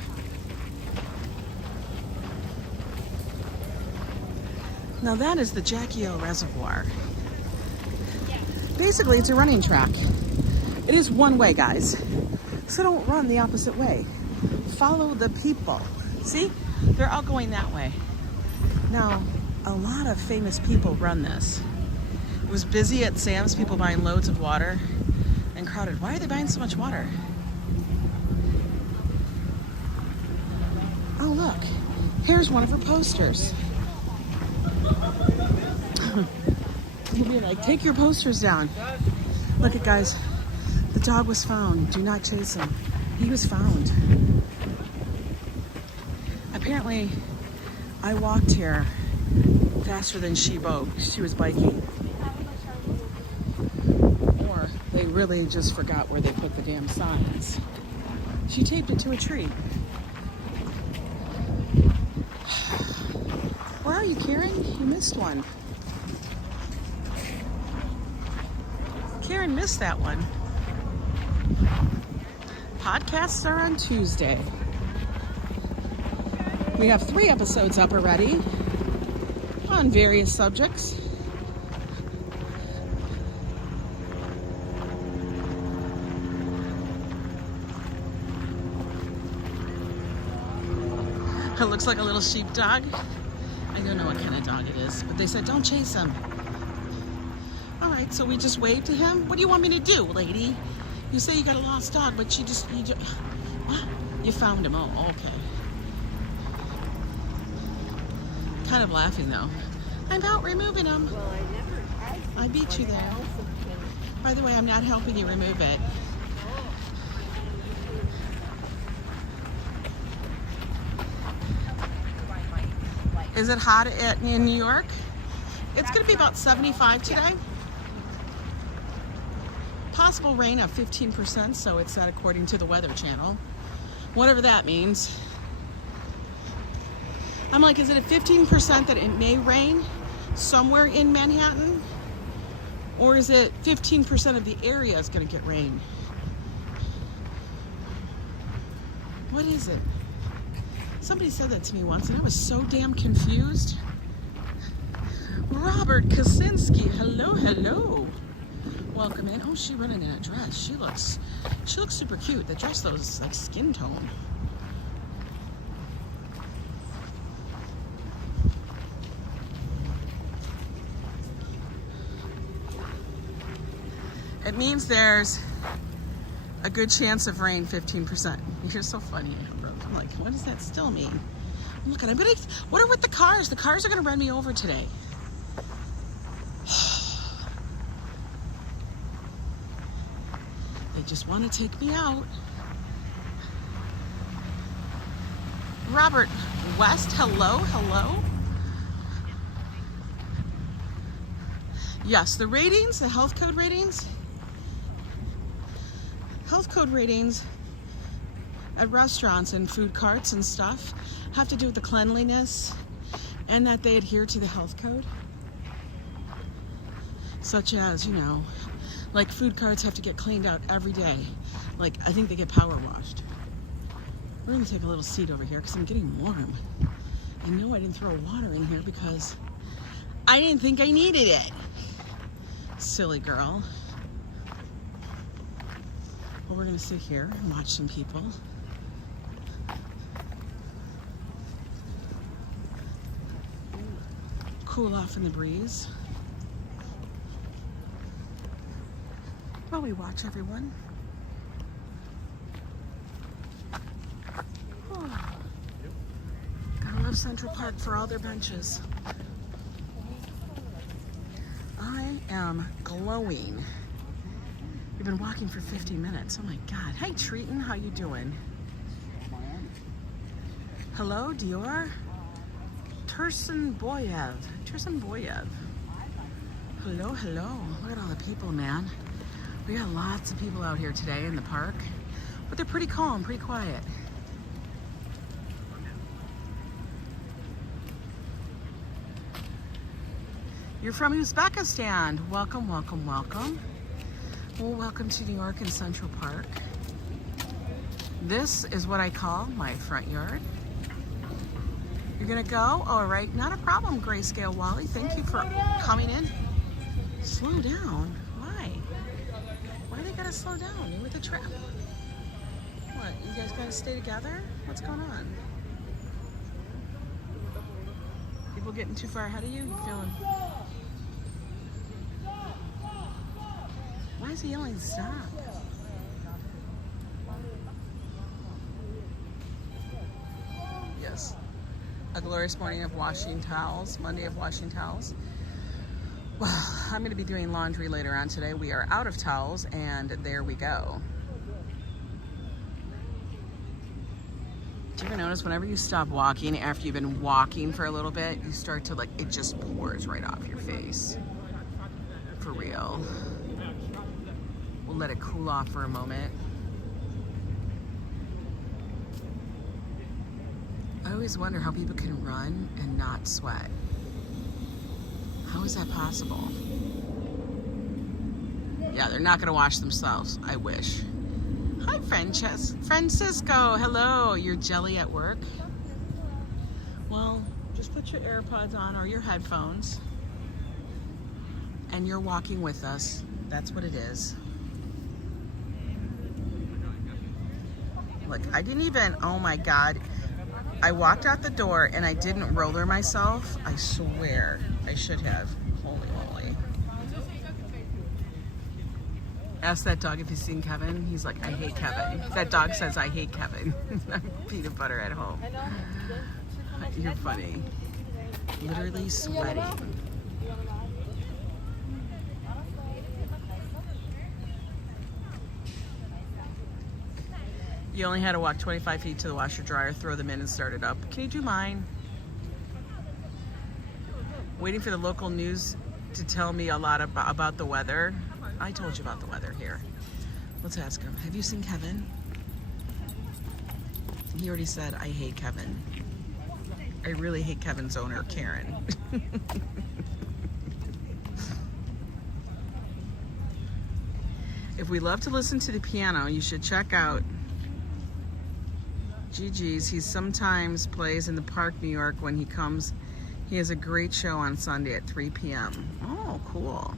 Now that is the Jackie O Reservoir. Basically, it's a running track. It is one way, guys. So don't run the opposite way. Follow the people. See? They're all going that way. Now, a lot of famous people run this. It was busy at Sam's, people buying loads of water, and crowded. Why are they buying so much water? Oh, look. Here's one of her posters. You'll be like, take your posters down. Look at, guys. The dog was found. Do not chase him. He was found. Apparently, I walked here faster than she was biking. Or they really just forgot where they put the damn signs. She taped it to a tree. Where are you, Karen? You missed one. Karen missed that one. Podcasts are on Tuesday. We have 3 episodes up already on various subjects. It looks like a little sheepdog. I don't know what kind of dog it is, but they said don't chase him. All right, so we just waved to him. What do you want me to do, lady? You say you got a lost dog, but you just what? You found him. Oh, okay. Kind of laughing though. I'm out removing him. Well, I never had. I beat you there. By the way, I'm not helping you remove it. Is it hot in New York? It's going to be about 75 today. Possible rain of 15%, so it's that according to the Weather Channel. Whatever that means. I'm like, is it a 15% that it may rain somewhere in Manhattan? Or is it 15% of the area is going to get rain? What is it? Somebody said that to me once and I was so damn confused. Robert Kaczynski, hello, hello. Welcome in. Oh, she's running in a dress. She looks super cute. The dress though is like skin tone. It means there's a good chance of rain, 15%. You're so funny. I'm like, what does that still mean? Look, I'm gonna. What are with the cars? The cars are gonna run me over today. They just want to take me out. Robert West, hello, hello. Yes, the ratings, the health code ratings. Health code ratings at restaurants and food carts and stuff have to do with the cleanliness and that they adhere to the health code. Such as, you know, Like food carts have to get cleaned out every day. Like I think they get power washed. We're gonna take a little seat over here because I'm getting warm. I know I didn't throw water in here because I didn't think I needed it. Silly girl. Well, we're gonna sit here and watch some people. Cool off in the breeze. While we watch everyone. Oh. Gotta love Central Park for all their benches. I am glowing. We've been walking for 50 minutes. Oh my God. Hey Treaton, how you doing? Hello, Dior. Tursunboyev. Hello, hello. Look at all the people, man. We got lots of people out here today in the park, but they're pretty calm, pretty quiet. You're from Uzbekistan. Welcome, welcome, welcome. Well, welcome to New York and Central Park. This is what I call my front yard. You're gonna go? All right, not a problem, Grayscale Wally. Thank you for coming in. Slow down. Why? Why they gotta slow down? You with the trap? What? You guys gotta stay together? What's going on? People getting too far ahead of you? You feeling? Why is he yelling stop? Yes. A glorious morning of washing towels, Monday of washing towels. Well, I'm going to be doing laundry later on today. We are out of towels, and there we go. Do you ever notice whenever you stop walking, after you've been walking for a little bit, you start to like, it just pours right off your face. For real. We'll let it cool off for a moment. I always wonder how people can run and not sweat. How is that possible? Yeah, they're not gonna wash themselves. I wish. Hi, Francisco. Hello. You're jelly at work? Well, just put your AirPods on or your headphones, and you're walking with us. That's what it is. Look, I didn't even. Oh my God. I walked out the door and I didn't roller myself. I swear I should have. Holy moly. Ask that dog if he's seen Kevin. He's like, I hate Kevin. That dog says, I hate Kevin. Peanut butter at home. You're funny. Literally sweating. You only had to walk 25 feet to the washer dryer, throw them in and start it up. Can you do mine? Waiting for the local news to tell me a lot about the weather. I told you about the weather here. Let's ask him. Have you seen Kevin? He already said, I hate Kevin. I really hate Kevin's owner, Karen. If we love to listen to the piano, you should check out GG's. He sometimes plays in the park, New York. When he comes, he has a great show on Sunday at 3 p.m. Oh, cool.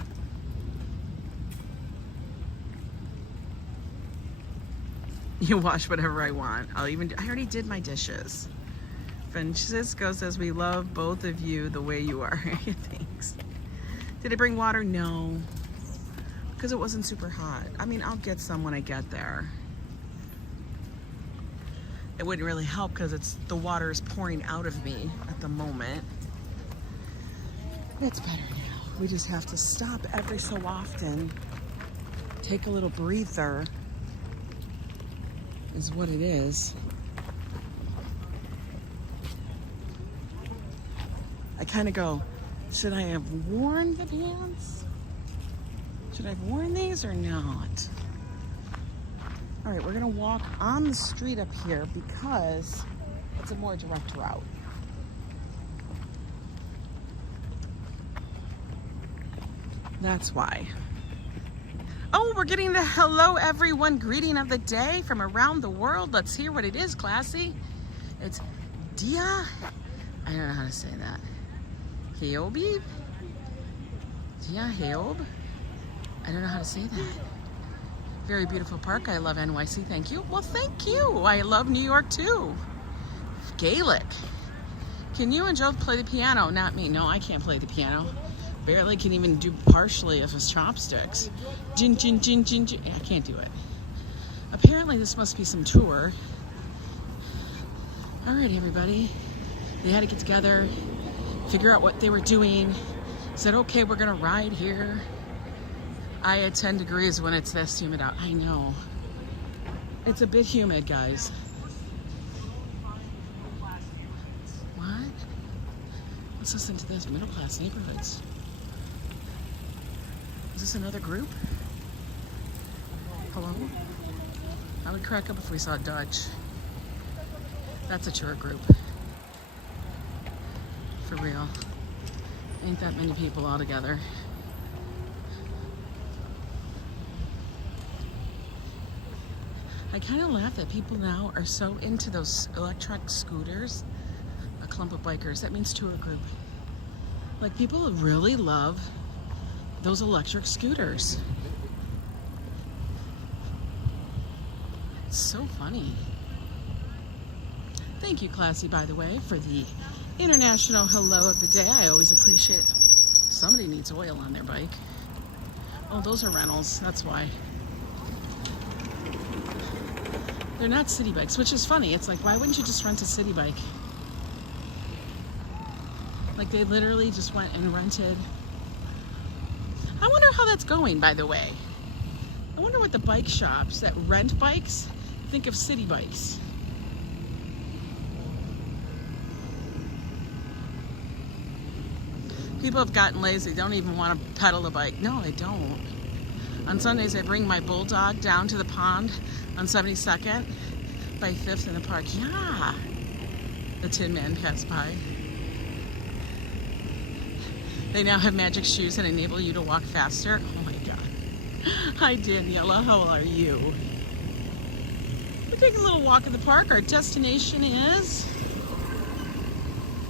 You wash whatever I want. I already did my dishes. Francisco says, we love both of you the way you are. Thanks. Did I bring water? No. Because it wasn't super hot. I mean, I'll get some when I get there. It wouldn't really help because the water is pouring out of me at the moment. It's better now. We just have to stop every so often. Take a little breather is what it is. I kind of go, should I have worn the pants? Should I have worn these or not? All right, we're gonna walk on the street up here because it's a more direct route. That's why. Oh, we're getting the hello everyone greeting of the day from around the world. Let's hear what it is, classy. It's Dia. I don't know how to say that. Heobi? Dia Heob? I don't know how to say that. Very beautiful park. I love NYC. Thank you. Well, thank you. I love New York too. Gaelic. Can you and Joe play the piano? Not me. No, I can't play the piano. Barely can even do partially of his chopsticks. Jin, jin, jin, jin, jin. I can't do it. Apparently this must be some tour. All right, everybody. They had to get together, figure out what they were doing. Said, okay, we're gonna ride here. I had 10 degrees when it's this humid out. I know. It's a bit humid, guys. What? Let's listen to this. Middle class neighborhoods. Is this another group? Hello? I would crack up if we saw Dutch. That's a tour group. For real. Ain't that many people all together. I kind of laugh that people now are so into those electric scooters. A clump of bikers. That means tour group. Like, people really love those electric scooters. It's so funny. Thank you, Classy, by the way, for the international hello of the day. I always appreciate it. Somebody needs oil on their bike. Oh, those are rentals. That's why. They're not city bikes, which is funny. It's like, why wouldn't you just rent a city bike? Like, they literally just went and rented. I wonder how that's going, by the way. I wonder what the bike shops that rent bikes think of city bikes. People have gotten lazy. They don't even want to pedal a bike. No, they don't. On Sundays, I bring my bulldog down to the pond on 72nd by 5th in the park. Yeah. The Tin Man passed by. They now have magic shoes that enable you to walk faster. Oh my God. Hi, Daniela. How are you? We're taking a little walk in the park. Our destination is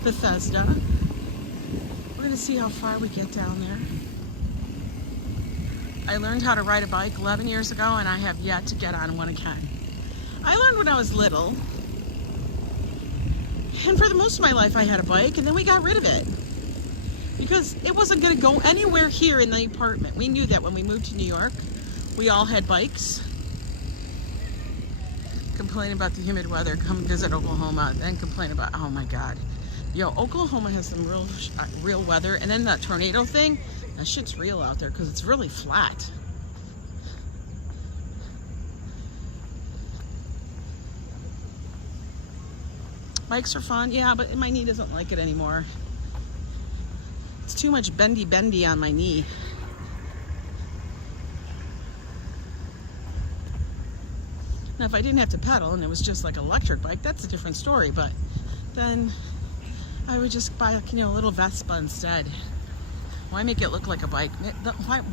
Bethesda. We're going to see how far we get down there. I learned how to ride a bike 11 years ago, and I have yet to get on one again. I learned when I was little. And for the most of my life, I had a bike, and then we got rid of it. Because it wasn't going to go anywhere here in the apartment. We knew that when we moved to New York. We all had bikes. Complain about the humid weather. Come visit Oklahoma. Then complain about, oh my God. Yo, Oklahoma has some real weather. And then that tornado thing, that shit's real out there because it's really flat. Bikes are fun, yeah, but my knee doesn't like it anymore. It's too much bendy on my knee. Now, if I didn't have to pedal and it was just like an electric bike, that's a different story, but then I would just buy, a little Vespa instead. Why make it look like a bike?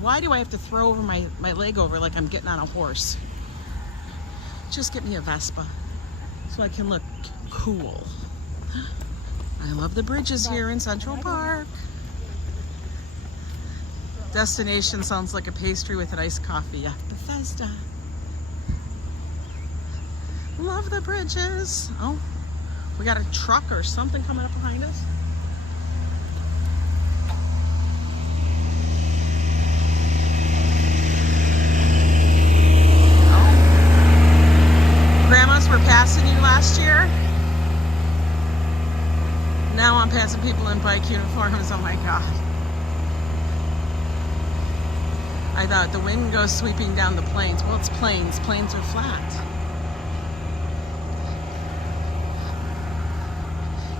Why do I have to throw over my leg over like I'm getting on a horse? Just get me a Vespa so I can look cool. I love the bridges here in Central Park. Destination sounds like a pastry with an iced coffee. Yeah, Bethesda. Love the bridges. Oh, we got a truck or something coming up behind us. Oh. Grandmas were passing you last year. Now I'm passing people in bike uniforms. Oh my God. I thought the wind goes sweeping down the plains. Well, it's plains. Plains are flat.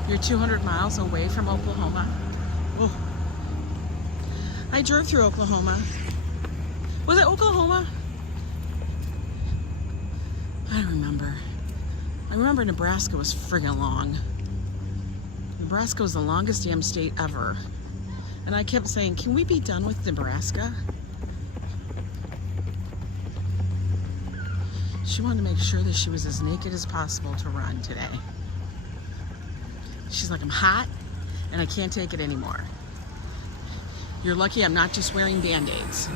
You're 200 miles away from Oklahoma. Ooh. I drove through Oklahoma. Was it Oklahoma? I don't remember. I remember Nebraska was friggin' long. Nebraska was the longest damn state ever. And I kept saying, can we be done with Nebraska? She wanted to make sure that she was as naked as possible to run today. She's like, I'm hot and I can't take it anymore. You're lucky I'm not just wearing Band-Aids.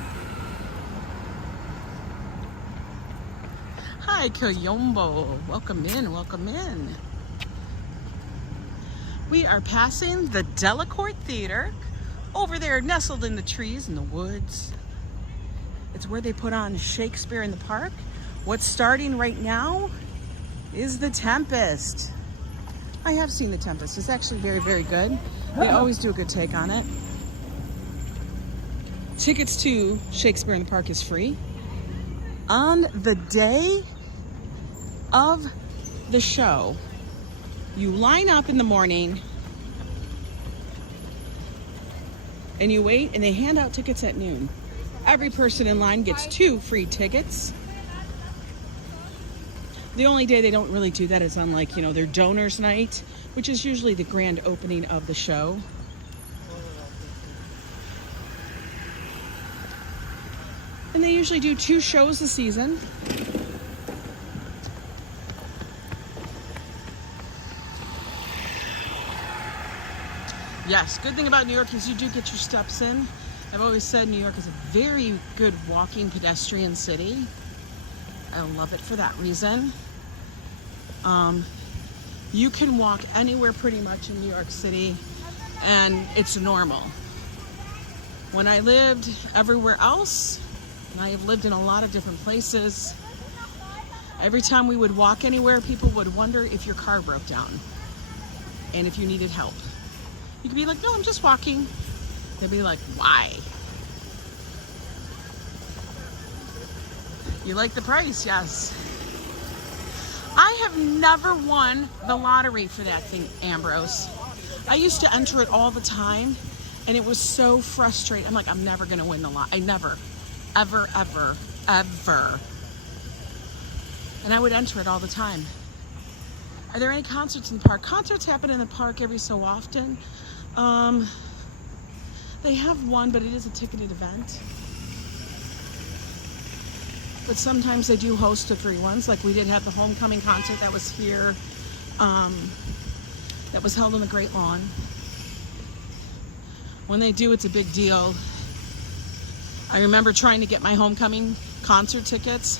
Hi, Kayombo. Welcome in, welcome in. We are passing the Delacorte Theater over there, nestled in the trees in the woods. It's where they put on Shakespeare in the Park. What's starting right now is The Tempest. I have seen The Tempest. It's actually very, very good. They always do a good take on it. Tickets to Shakespeare in the Park is free. On the day of the show, you line up in the morning and you wait, and they hand out tickets at noon. Every person in line gets 2 free tickets. The only day they don't really do that is on, like, you know, their donors night, which is usually the grand opening of the show. And they usually do 2 shows a season. Yes, good thing about New York is you do get your steps in. I've always said New York is a very good walking pedestrian city. I love it for that reason. You can walk anywhere pretty much in New York City and it's normal. When I lived everywhere else, and I have lived in a lot of different places, every time we would walk anywhere, people would wonder if your car broke down and if you needed help. You could be like, no, I'm just walking. They'd be like, why? You like the price? Yes. I have never won the lottery for that thing, Ambrose. I used to enter it all the time, and it was so frustrating. I'm like, I'm never going to win the lot. I never, ever, ever, ever. And I would enter it all the time. Are there any concerts in the park? Concerts happen in the park every so often. They have one, but it is a ticketed event. But sometimes they do host the free ones. Like we did have the homecoming concert that was here, that was held on the Great Lawn. When they do, it's a big deal. I remember trying to get my homecoming concert tickets.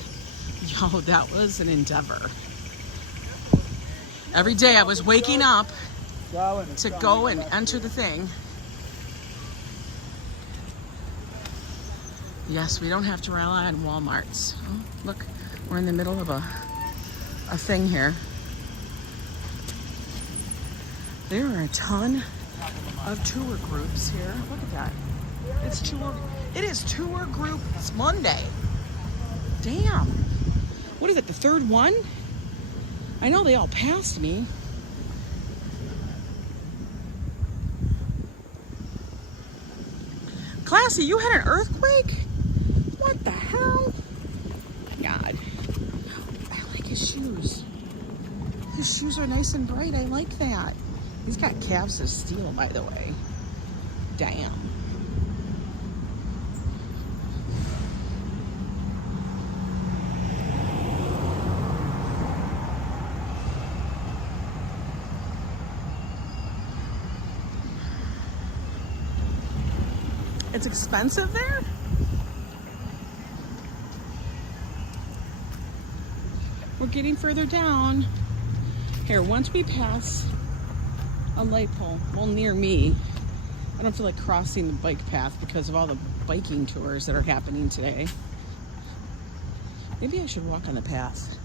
Yo, that was an endeavor. Every day I was waking up to go and enter the thing. Yes, we don't have to rely on Walmarts. Oh, look, we're in the middle of a thing here. There are a ton of tour groups here. Look at that. It is tour group. It's Monday. Damn. What is it, the 3rd one? I know they all passed me. Classy, you had an earthquake? What the hell? God. I like his shoes. His shoes are nice and bright. I like that. He's got calves of steel, by the way. Damn. It's expensive there? We're getting further down. Here, once we pass a light pole, well, near me, I don't feel like crossing the bike path because of all the biking tours that are happening today. Maybe I should walk on the path.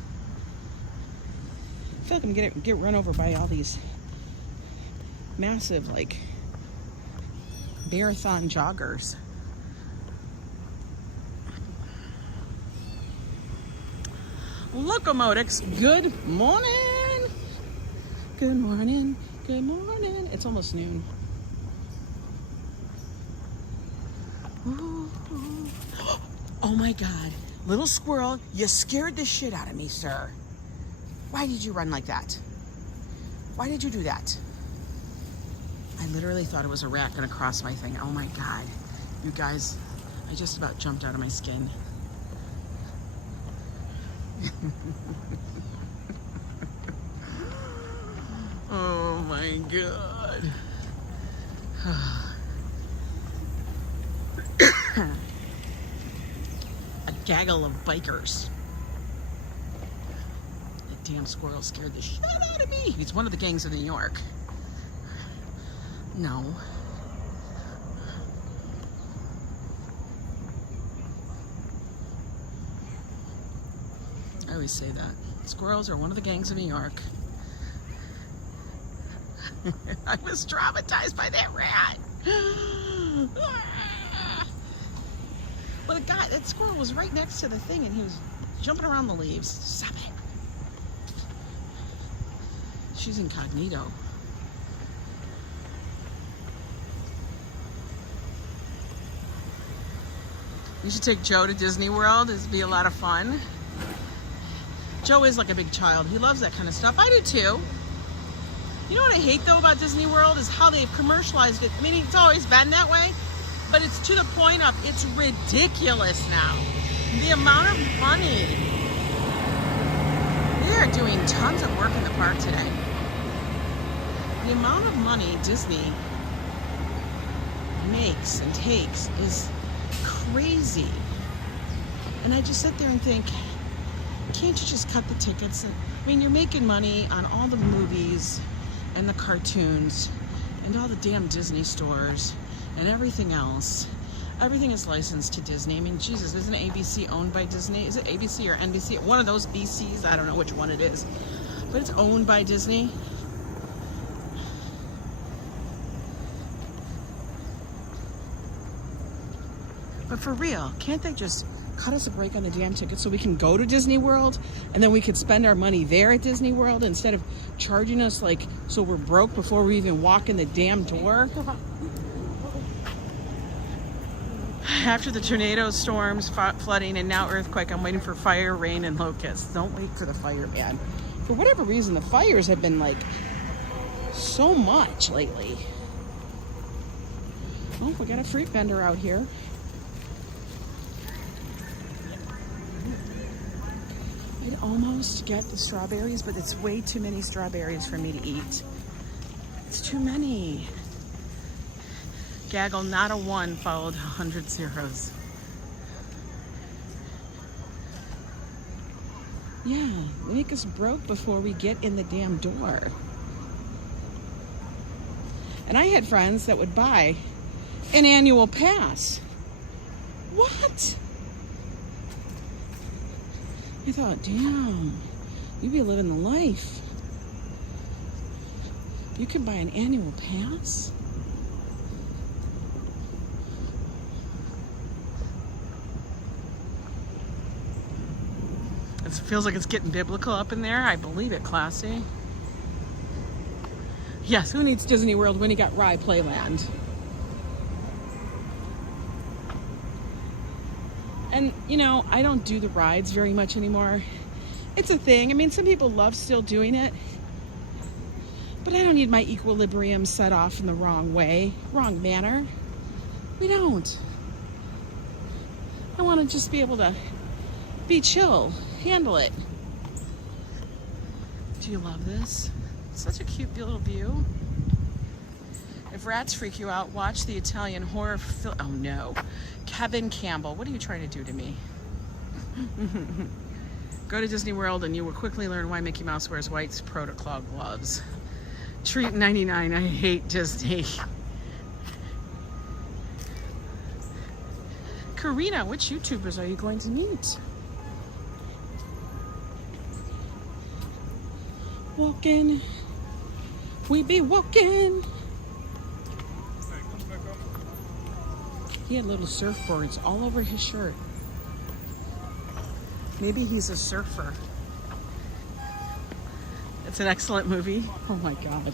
I feel like I'm gonna get run over by all these massive, like, marathon joggers. Locomotives, good morning. Good morning. Good morning. It's almost noon. Ooh. Oh my God. Little squirrel, you scared the shit out of me, sir. Why did you run like that? Why did you do that? I literally thought it was a rat gonna cross my thing. Oh my God. You guys, I just about jumped out of my skin. Oh my God. A gaggle of bikers. That damn squirrel scared the shit out of me. He's one of the gangs of New York. No. I always say that. Squirrels are one of the gangs of New York. I was traumatized by that rat. Well, that squirrel was right next to the thing and he was jumping around the leaves. Stop it. She's incognito. You should take Joe to Disney World. It'd be a lot of fun. Joe is like a big child. He loves that kind of stuff. I do too. You know what I hate though about Disney World is how they've commercialized it. I mean, it's always been that way, but it's to the point of it's ridiculous now. The amount of money. They are doing tons of work in the park today. The amount of money Disney makes and takes is crazy. And I just sit there and think, can't you just cut the tickets? I mean, you're making money on all the movies and the cartoons and all the damn Disney stores and everything else. Everything is licensed to Disney. I mean, Jesus, isn't ABC owned by Disney? Is it ABC or NBC? One of those BCs, I don't know which one it is. But it's owned by Disney. But for real, can't they just cut us a break on the damn ticket so we can go to Disney World and then we could spend our money there at Disney World instead of charging us like so we're broke before we even walk in the damn door? After the tornadoes, storms, flooding, and now earthquake, I'm waiting for fire, rain, and locusts. Don't wait for the fire, man. For whatever reason, the fires have been like so much lately. Oh, we got a fruit vendor out here. I'd almost get the strawberries, but it's way too many strawberries for me to eat. It's too many. Gaggle, not a one, followed 100 zeros. Yeah, they make us broke before we get in the damn door. And I had friends that would buy an annual pass. What? I thought, damn, you'd be living the life. You could buy an annual pass? It feels like it's getting biblical up in there. I believe it, classy. Yes, who needs Disney World when you got Rye Playland? And, you know, I don't do the rides very much anymore. It's a thing. I mean, some people love still doing it. But I don't need my equilibrium set off in the wrong way, wrong manner. We don't. I want to just be able to be chill, handle it. Do you love this? It's such a cute little view. If rats freak you out, watch the Italian horror film. Oh no. Kevin Campbell, what are you trying to do to me? Go to Disney World and you will quickly learn why Mickey Mouse wears white protocol gloves. Treat 99, I hate Disney. Karina, which YouTubers are you going to meet? Walking, we be walking. He had little surfboards all over his shirt. Maybe he's a surfer. It's an excellent movie. Oh my God.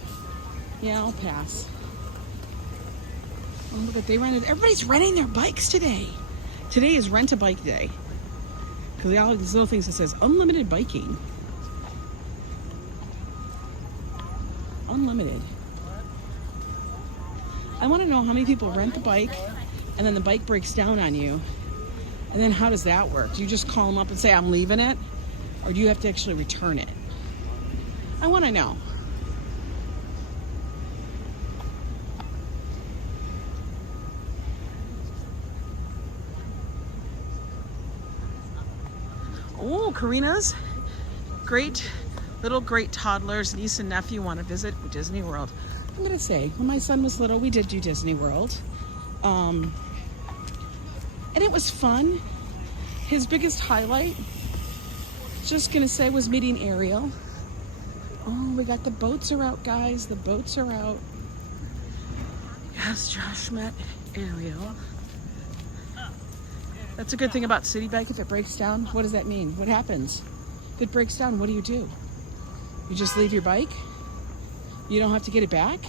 Yeah, I'll pass. Oh, look at, they rented, everybody's renting their bikes today. Today is rent a bike day. Because all these little things that says unlimited biking. Unlimited. I want to know how many people rent the bike and then the bike breaks down on you. And then how does that work? Do you just call them up and say, I'm leaving it? Or do you have to actually return it? I want to know. Oh, Karina's great toddlers, niece and nephew want to visit Disney World. I'm going to say, when my son was little, we did do Disney World. And it was fun. His biggest highlight, just going to say, was meeting Ariel. Oh, we got the boats are out, guys. The boats are out. Yes, Josh met Ariel. That's a good thing about City Bike. If it breaks down, what does that mean? What happens? If it breaks down, what do? You just leave your bike? You don't have to get it back?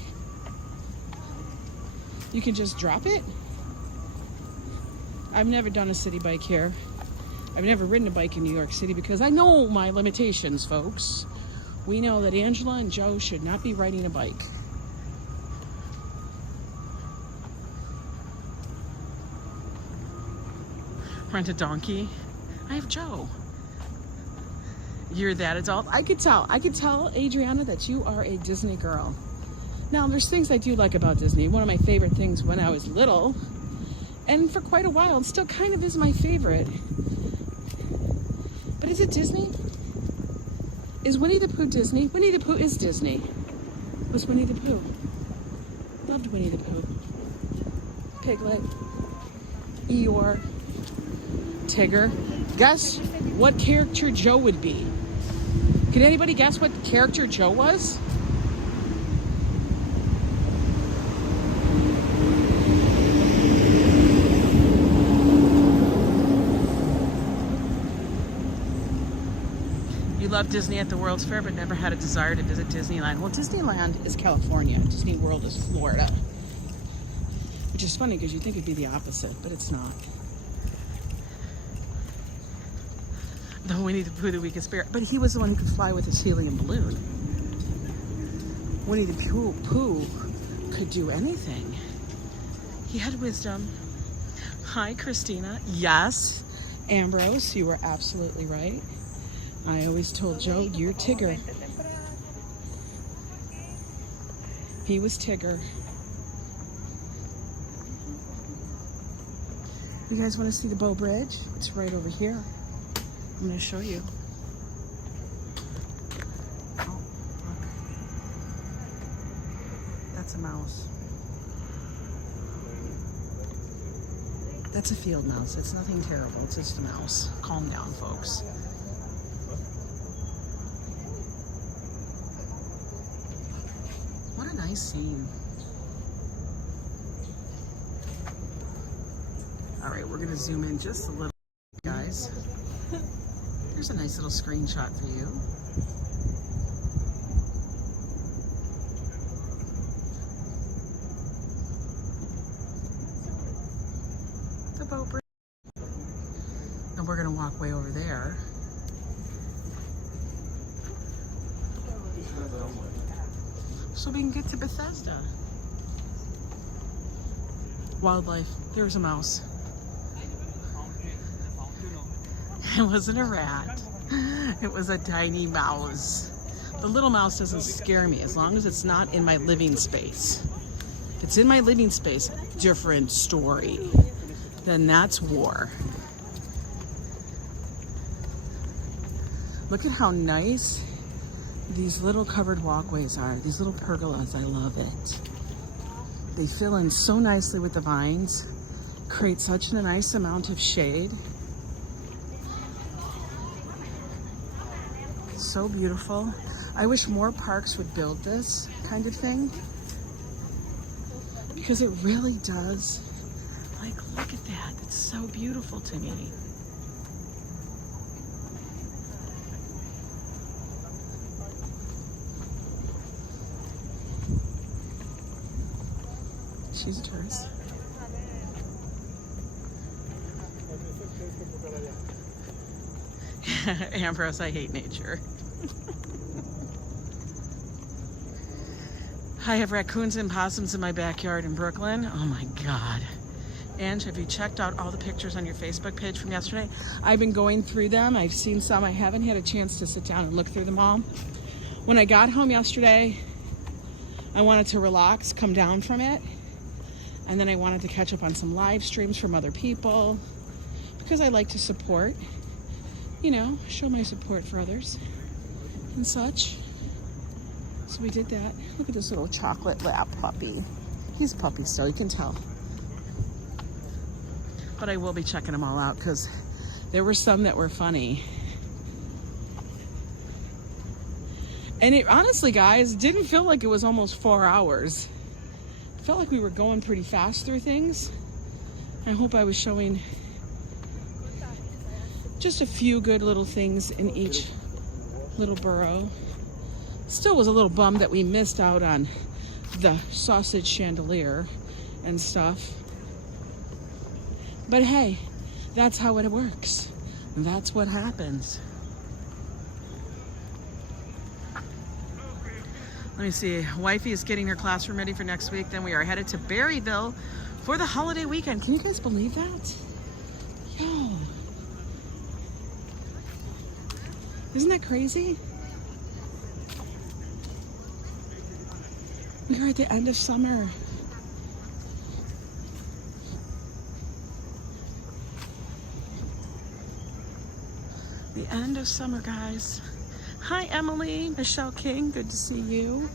You can just drop it? I've never done a City Bike here. I've never ridden a bike in New York City because I know my limitations, folks. We know that Angela and Joe should not be riding a bike. Rent a donkey. I have Joe. You're that adult. I could tell, Adriana, that you are a Disney girl. Now, there's things I do like about Disney. One of my favorite things when I was little, and for quite a while, it still kind of is my favorite. But is it Disney? Is Winnie the Pooh Disney? Winnie the Pooh is Disney. Who's Winnie the Pooh? Loved Winnie the Pooh. Piglet. Eeyore. Tigger. Guess what character Joe would be? Can anybody guess what character Joe was? You love Disney at the World's Fair, but never had a desire to visit Disneyland. Well, Disneyland is California. Disney World is Florida. Which is funny because you think it'd be the opposite, but it's not. The Winnie the Pooh, the weakest spirit. But he was the one who could fly with his helium balloon. Winnie the Pooh could do anything. He had wisdom. Hi, Christina. Yes, Ambrose, you were absolutely right. I always told Joe, you're Tigger. He was Tigger. You guys want to see the Bow Bridge? It's right over here. I'm going to show you. Oh, look. That's a mouse. That's a field mouse. It's nothing terrible. It's just a mouse. Calm down, folks. What a nice scene. All right, we're going to zoom in just a little, guys. Here's a nice little screenshot for you. The boat bridge. And we're going to walk way over there. So we can get to Bethesda. Wildlife. There's a mouse. It wasn't a rat. It was a tiny mouse. The little mouse doesn't scare me as long as it's not in my living space. If it's in my living space, different story. Then that's war. Look at how nice these little covered walkways are. These little pergolas, I love it. They fill in so nicely with the vines, create such a nice amount of shade. So beautiful. I wish more parks would build this kind of thing because it really does. Like, look at that. It's so beautiful to me. She's a tourist. Ambrose, I hate nature. I have raccoons and possums in my backyard in Brooklyn. Oh my God. And have you checked out all the pictures on your Facebook page from yesterday? I've been going through them. I've seen some. I haven't had a chance to sit down and look through them all. When I got home yesterday, I wanted to relax, come down from it. And then I wanted to catch up on some live streams from other people because I like to support, you know, show my support for others and such. So we did that. Look at this little chocolate lap puppy. He's a puppy still, you can tell. But I will be checking them all out because there were some that were funny. And it honestly, guys, didn't feel like it was almost 4 hours. It felt like we were going pretty fast through things. I hope I was showing just a few good little things in each little borough. Still was a little bummed that we missed out on the sausage chandelier and stuff. But hey, that's how it works. That's what happens. Let me see. Wifey is getting her classroom ready for next week. Then we are headed to Berryville for the holiday weekend. Can you guys believe that? Yo. Isn't that crazy? We are at the end of summer. The end of summer, guys. Hi, Emily, Michelle King, good to see you.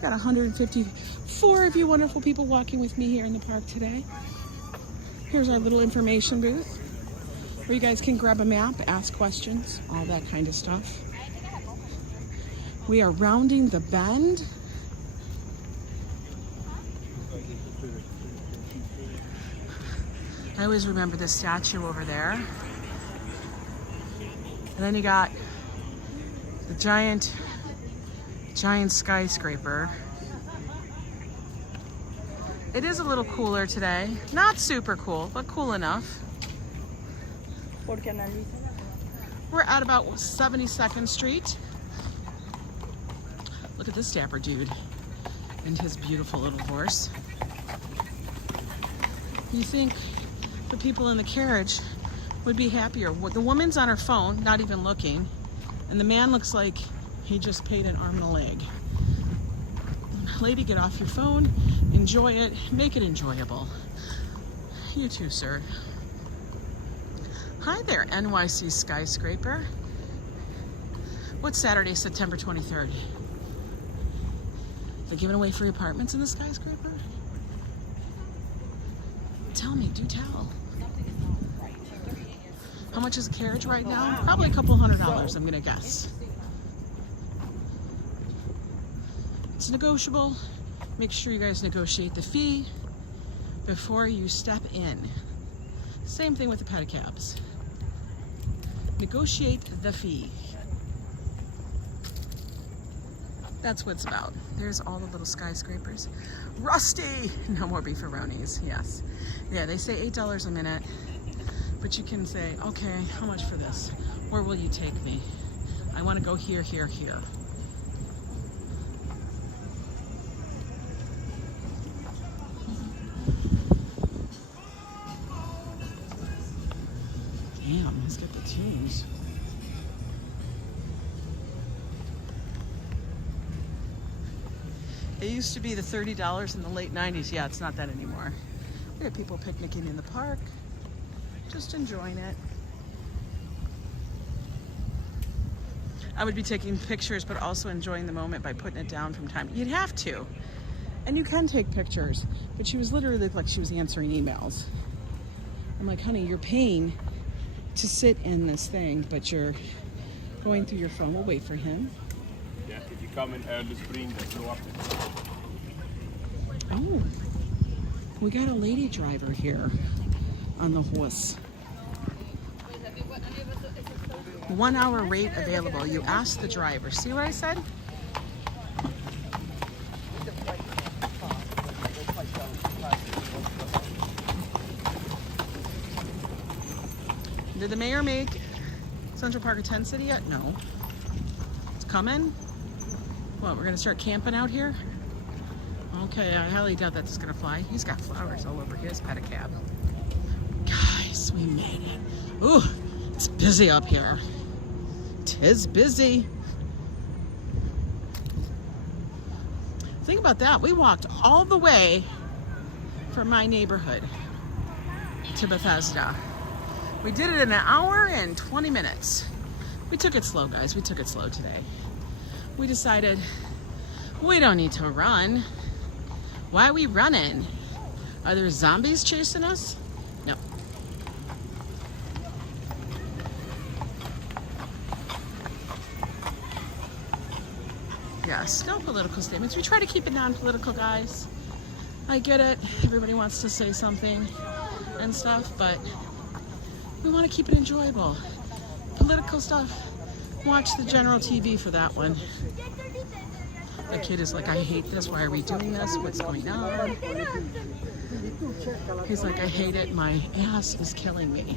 Got 154 of you wonderful people walking with me here in the park today. Here's our little information booth where you guys can grab a map, ask questions, all that kind of stuff. We are rounding the bend. I always remember this statue over there. And then you got the giant skyscraper. It is a little cooler today. Not super cool, but cool enough. We're at about 72nd Street. Look at this dapper dude and his beautiful little horse. You think the people in the carriage would be happier. The woman's on her phone, not even looking, and the man looks like he just paid an arm and a leg. Lady, get off your phone, enjoy it, make it enjoyable. You too, sir. Hi there, NYC skyscraper. What's Saturday, September 23rd? They're giving away free apartments in the skyscraper? Tell me, do tell. How much is a carriage right now? Probably a couple $100, I'm gonna guess. It's negotiable. Make sure you guys negotiate the fee before you step in. Same thing with the pedicabs. Negotiate the fee. That's what it's about. There's all the little skyscrapers. Rusty! No more beefaronis, yes. Yeah, they say $8 a minute, but you can say, okay, how much for this? Where will you take me? I want to go here, here, here. Damn, let's get the tunes. It used to be the $30 in the late 90s. Yeah, it's not that anymore. We have people picnicking in the park, just enjoying it. I would be taking pictures, but also enjoying the moment by putting it down from time. You'd have to. And you can take pictures, but she was literally like she was answering emails. I'm like, honey, you're paying to sit in this thing, but you're going through your phone. We'll wait for him. Yeah, if you come in early spring, there's no after. Oh, we got a lady driver here on the horse. 1 hour rate available. You ask the driver. See what I said? Did the mayor make Central Park a tent city yet? No. It's coming. What, we're gonna start camping out here? Okay, I highly doubt that's gonna fly. He's got flowers all over his pedicab. Guys, we made it. Ooh, it's busy up here. 'Tis busy. Think about that. We walked all the way from my neighborhood to Bethesda. We did it in an hour and 20 minutes. We took it slow, guys. We took it slow today. We decided we don't need to run. Why are we running? Are there zombies chasing us? No. Yes, no political statements. We try to keep it non-political, guys. I get it. Everybody wants to say something and stuff, but we want to keep it enjoyable. Political stuff, watch the general TV for that one. The kid is like, I hate this. Why are we doing this? What's going on? He's like, I hate it. My ass is killing me.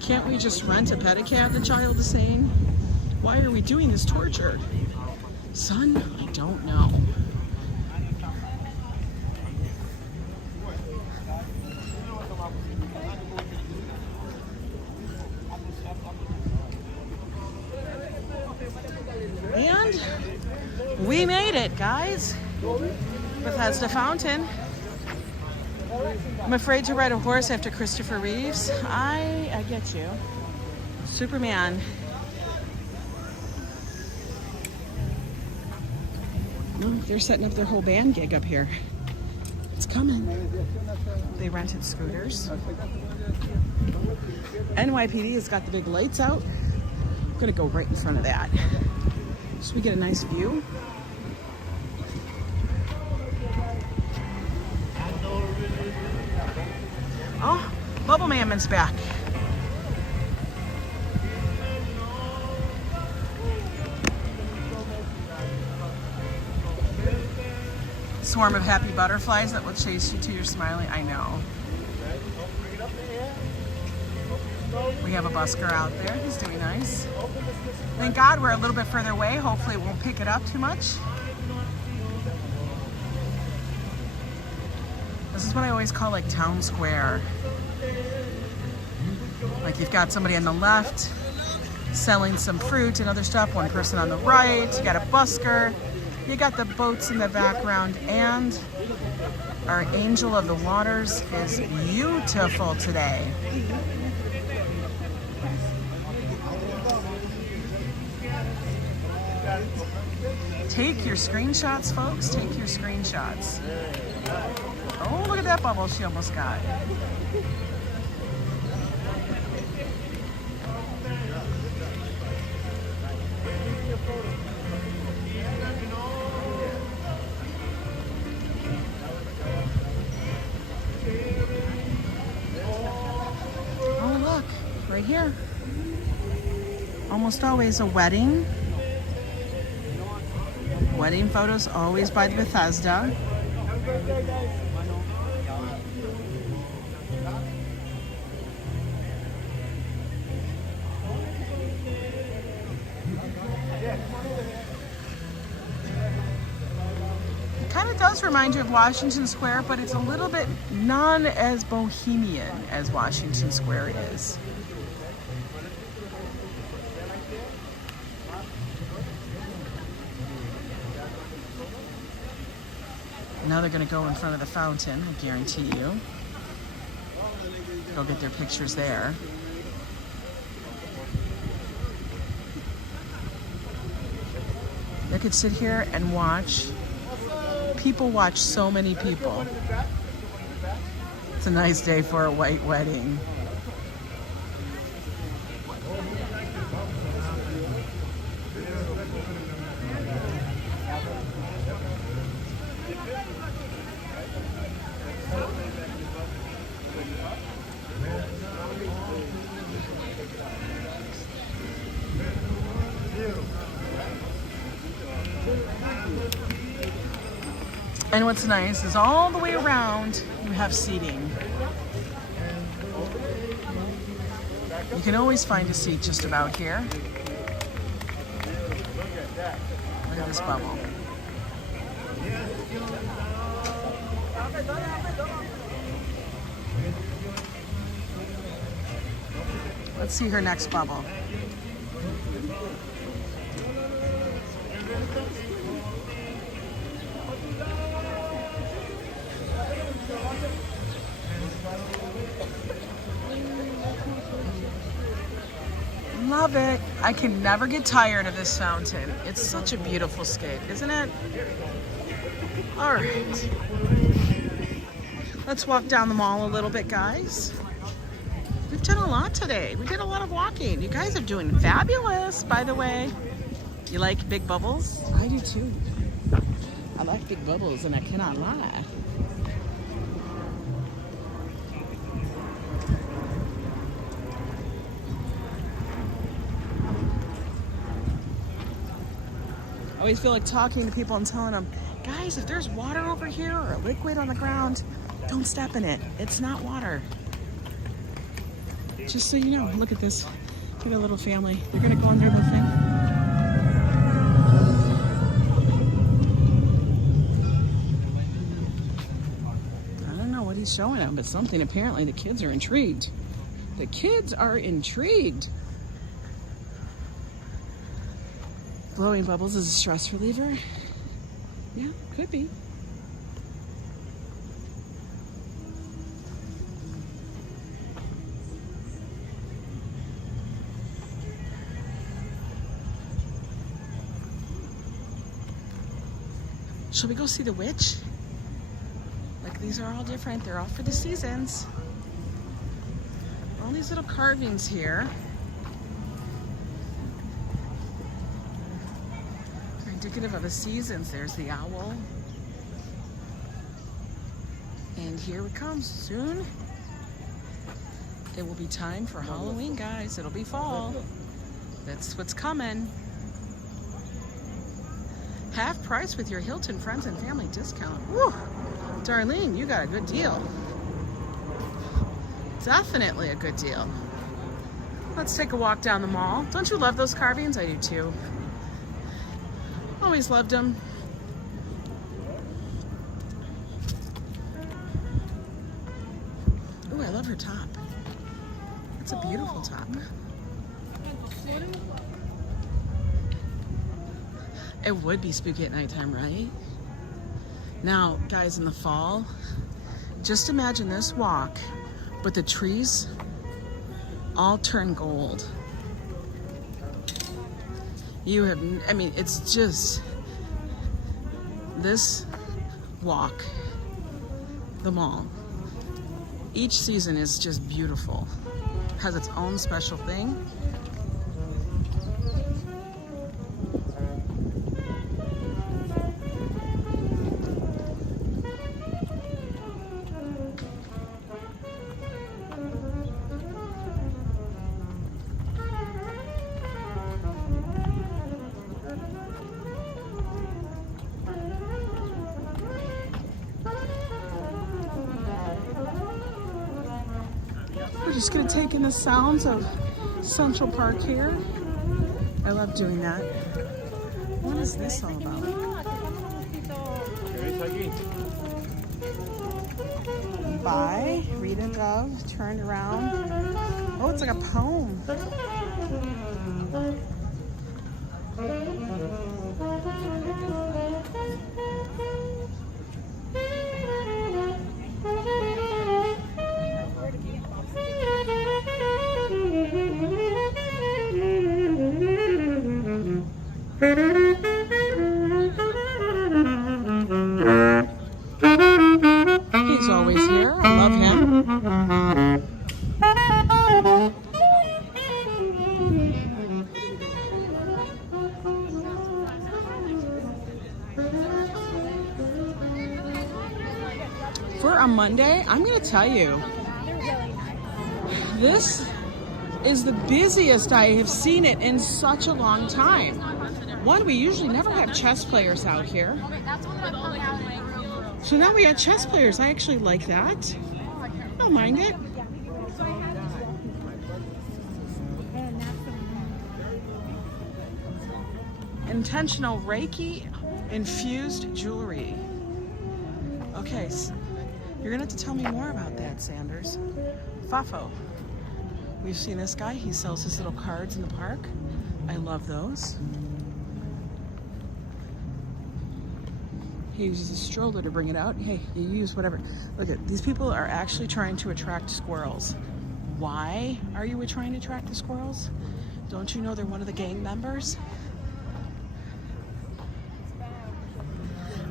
Can't we just rent a pedicab, the child is saying? Why are we doing this torture? Son, I don't know. And we made it, guys. Bethesda Fountain. I'm afraid to ride a horse after Christopher Reeves. I get you. Superman. Oh, they're setting up their whole band gig up here. It's coming. They rented scooters. NYPD has got the big lights out. I'm gonna go right in front of that so we get a nice view. Oh, Bubble Mammon's back. Swarm of happy butterflies that will chase you to your smiling. I know. We have a busker out there. He's doing nice. Thank God we're a little bit further away. Hopefully it won't pick it up too much. This is what I always call like town square. Like you've got somebody on the left selling some fruit and other stuff. One person on the right. You got a busker. You got the boats in the background, and our angel of the waters is beautiful today. Take your screenshots, folks. Take your screenshots. Oh, look at that bubble she almost got. Right here. Almost always a wedding. Wedding photos always by the Bethesda. It kind of does remind you of Washington Square, but it's a little bit not as bohemian as Washington Square is. Now they're going to go in front of the fountain, I guarantee you. Go get their pictures there. They could sit here and watch. People watch so many people. It's a nice day for a white wedding. And what's nice is all the way around you have seating. You can always find a seat just about here. Look at this bubble. Let's see her next bubble. Love it. I can never get tired of this fountain. It's such a beautiful scape, isn't it? All right. Let's walk down the mall a little bit, guys. We've done a lot today. We did a lot of walking. You guys are doing fabulous, by the way. You like big bubbles? I do too. I like big bubbles, and I cannot lie. I always feel like talking to people and telling them, guys, if there's water over here or a liquid on the ground, don't step in it. It's not water. Just so you know, look at this. Look at a little family. They're gonna go under the thing. I don't know what he's showing them, but something. Apparently the kids are intrigued. The kids are intrigued. Blowing bubbles is a stress reliever. Yeah, could be. Shall we go see the witch? Like, these are all different. They're all for the seasons. All these little carvings here. They're indicative of the seasons. There's the owl. And here it comes soon. It will be time for Halloween, guys. It'll be fall. That's what's coming. Half price with your Hilton Friends and Family discount. Woo! Darlene, you got a good deal. Definitely a good deal. Let's take a walk down the mall. Don't you love those carvings? I do too. Always loved them. Ooh, I love her top. It's a beautiful top. It would be spooky at nighttime, right? Now, guys, in the fall, just imagine this walk, but the trees all turn gold. You have, I mean, it's just, this walk, the mall, each season is just beautiful. Has its own special thing. We're just gonna take in the sounds of Central Park here. I love doing that. What is this all about? Buy, read and gov, turn around. Oh, it's like a poem. He's always here. I love him. For a Monday, I'm going to tell you, this is the busiest I have seen it in such a long time. One, we usually never have chess players out here. So now we have chess players. I actually like that. Don't mind it. intentional Reiki infused jewelry. Okay, so you're gonna have to tell me more about that, Sanders. Fafo. We've seen this guy. He sells his little cards in the park. I love those. He uses a stroller to bring it out. Hey, you use whatever. Look at these people are actually trying to attract squirrels. Why are you trying to attract the squirrels? Don't you know they're one of the gang members?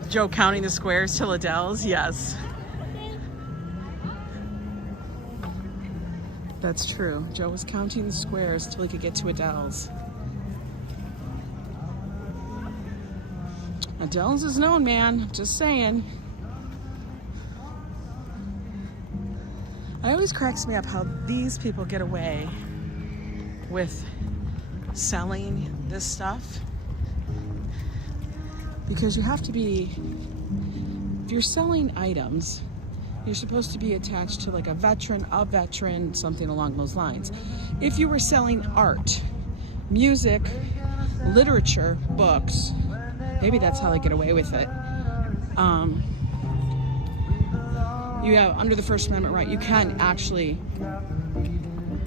Joe counting the squares till Adele's? Yes. That's true. Joe was counting the squares till he could get to Adele's. Adele's is known, man. Just saying. It always cracks me up how these people get away with selling this stuff. Because you have to be, if you're selling items, you're supposed to be attached to like a veteran, something along those lines. If you were selling art, music, literature, books, maybe that's how they get away with it. You have, under the First Amendment right, you can actually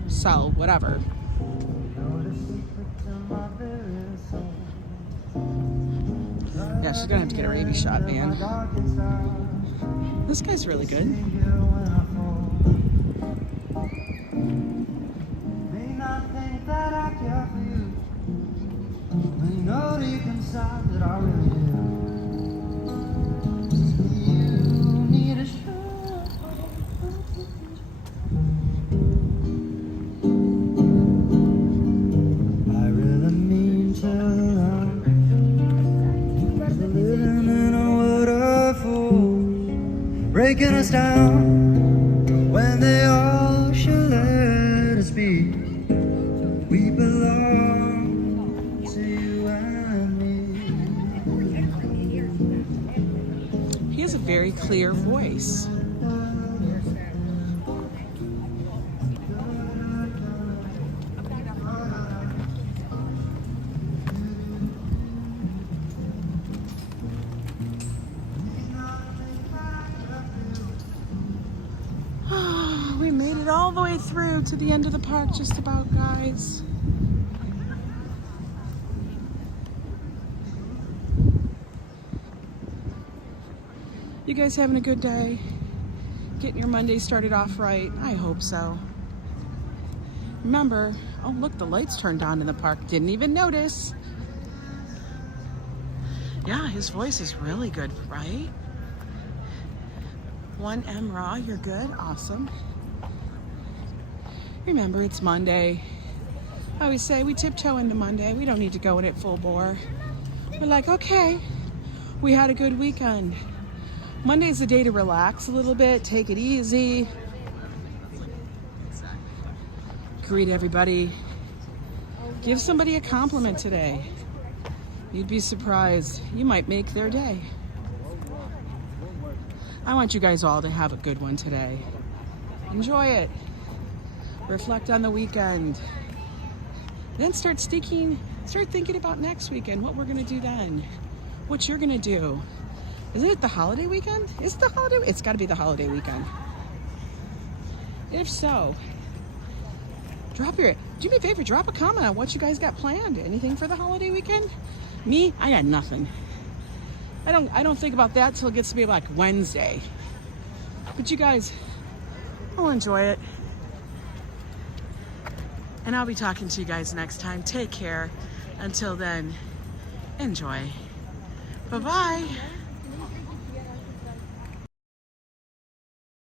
sell whatever. Yeah, she's gonna have to get a rabies shot, man. This guy's really good. Breaking us down when they all should let us be. We belong to you and me. He has a very clear voice. We made it all the way through to the end of the park, just about, guys. You guys having a good day? Getting your Monday started off right? I hope so. Remember, oh look, the lights turned on in the park. Didn't even notice. Yeah, his voice is really good, right? 1M Raw, you're good, awesome. Remember, it's Monday. I always say we tiptoe into Monday. We don't need to go in it full bore. We're like, okay, we had a good weekend. Monday's the day to relax a little bit, take it easy. Greet everybody. Give somebody a compliment today. You'd be surprised. You might make their day. I want you guys all to have a good one today. Enjoy it. Reflect on the weekend. Then start thinking about next weekend, what we're gonna do then. What you're gonna do. Isn't it the holiday weekend? Is it the holiday? It's gotta be the holiday weekend. If so, do me a favor, drop a comment on what you guys got planned. Anything for the holiday weekend? Me, I got nothing. I don't think about that till it gets to be like Wednesday. But you guys, I'll enjoy it. And I'll be talking to you guys next time. Take care. Until then, enjoy. Bye-bye.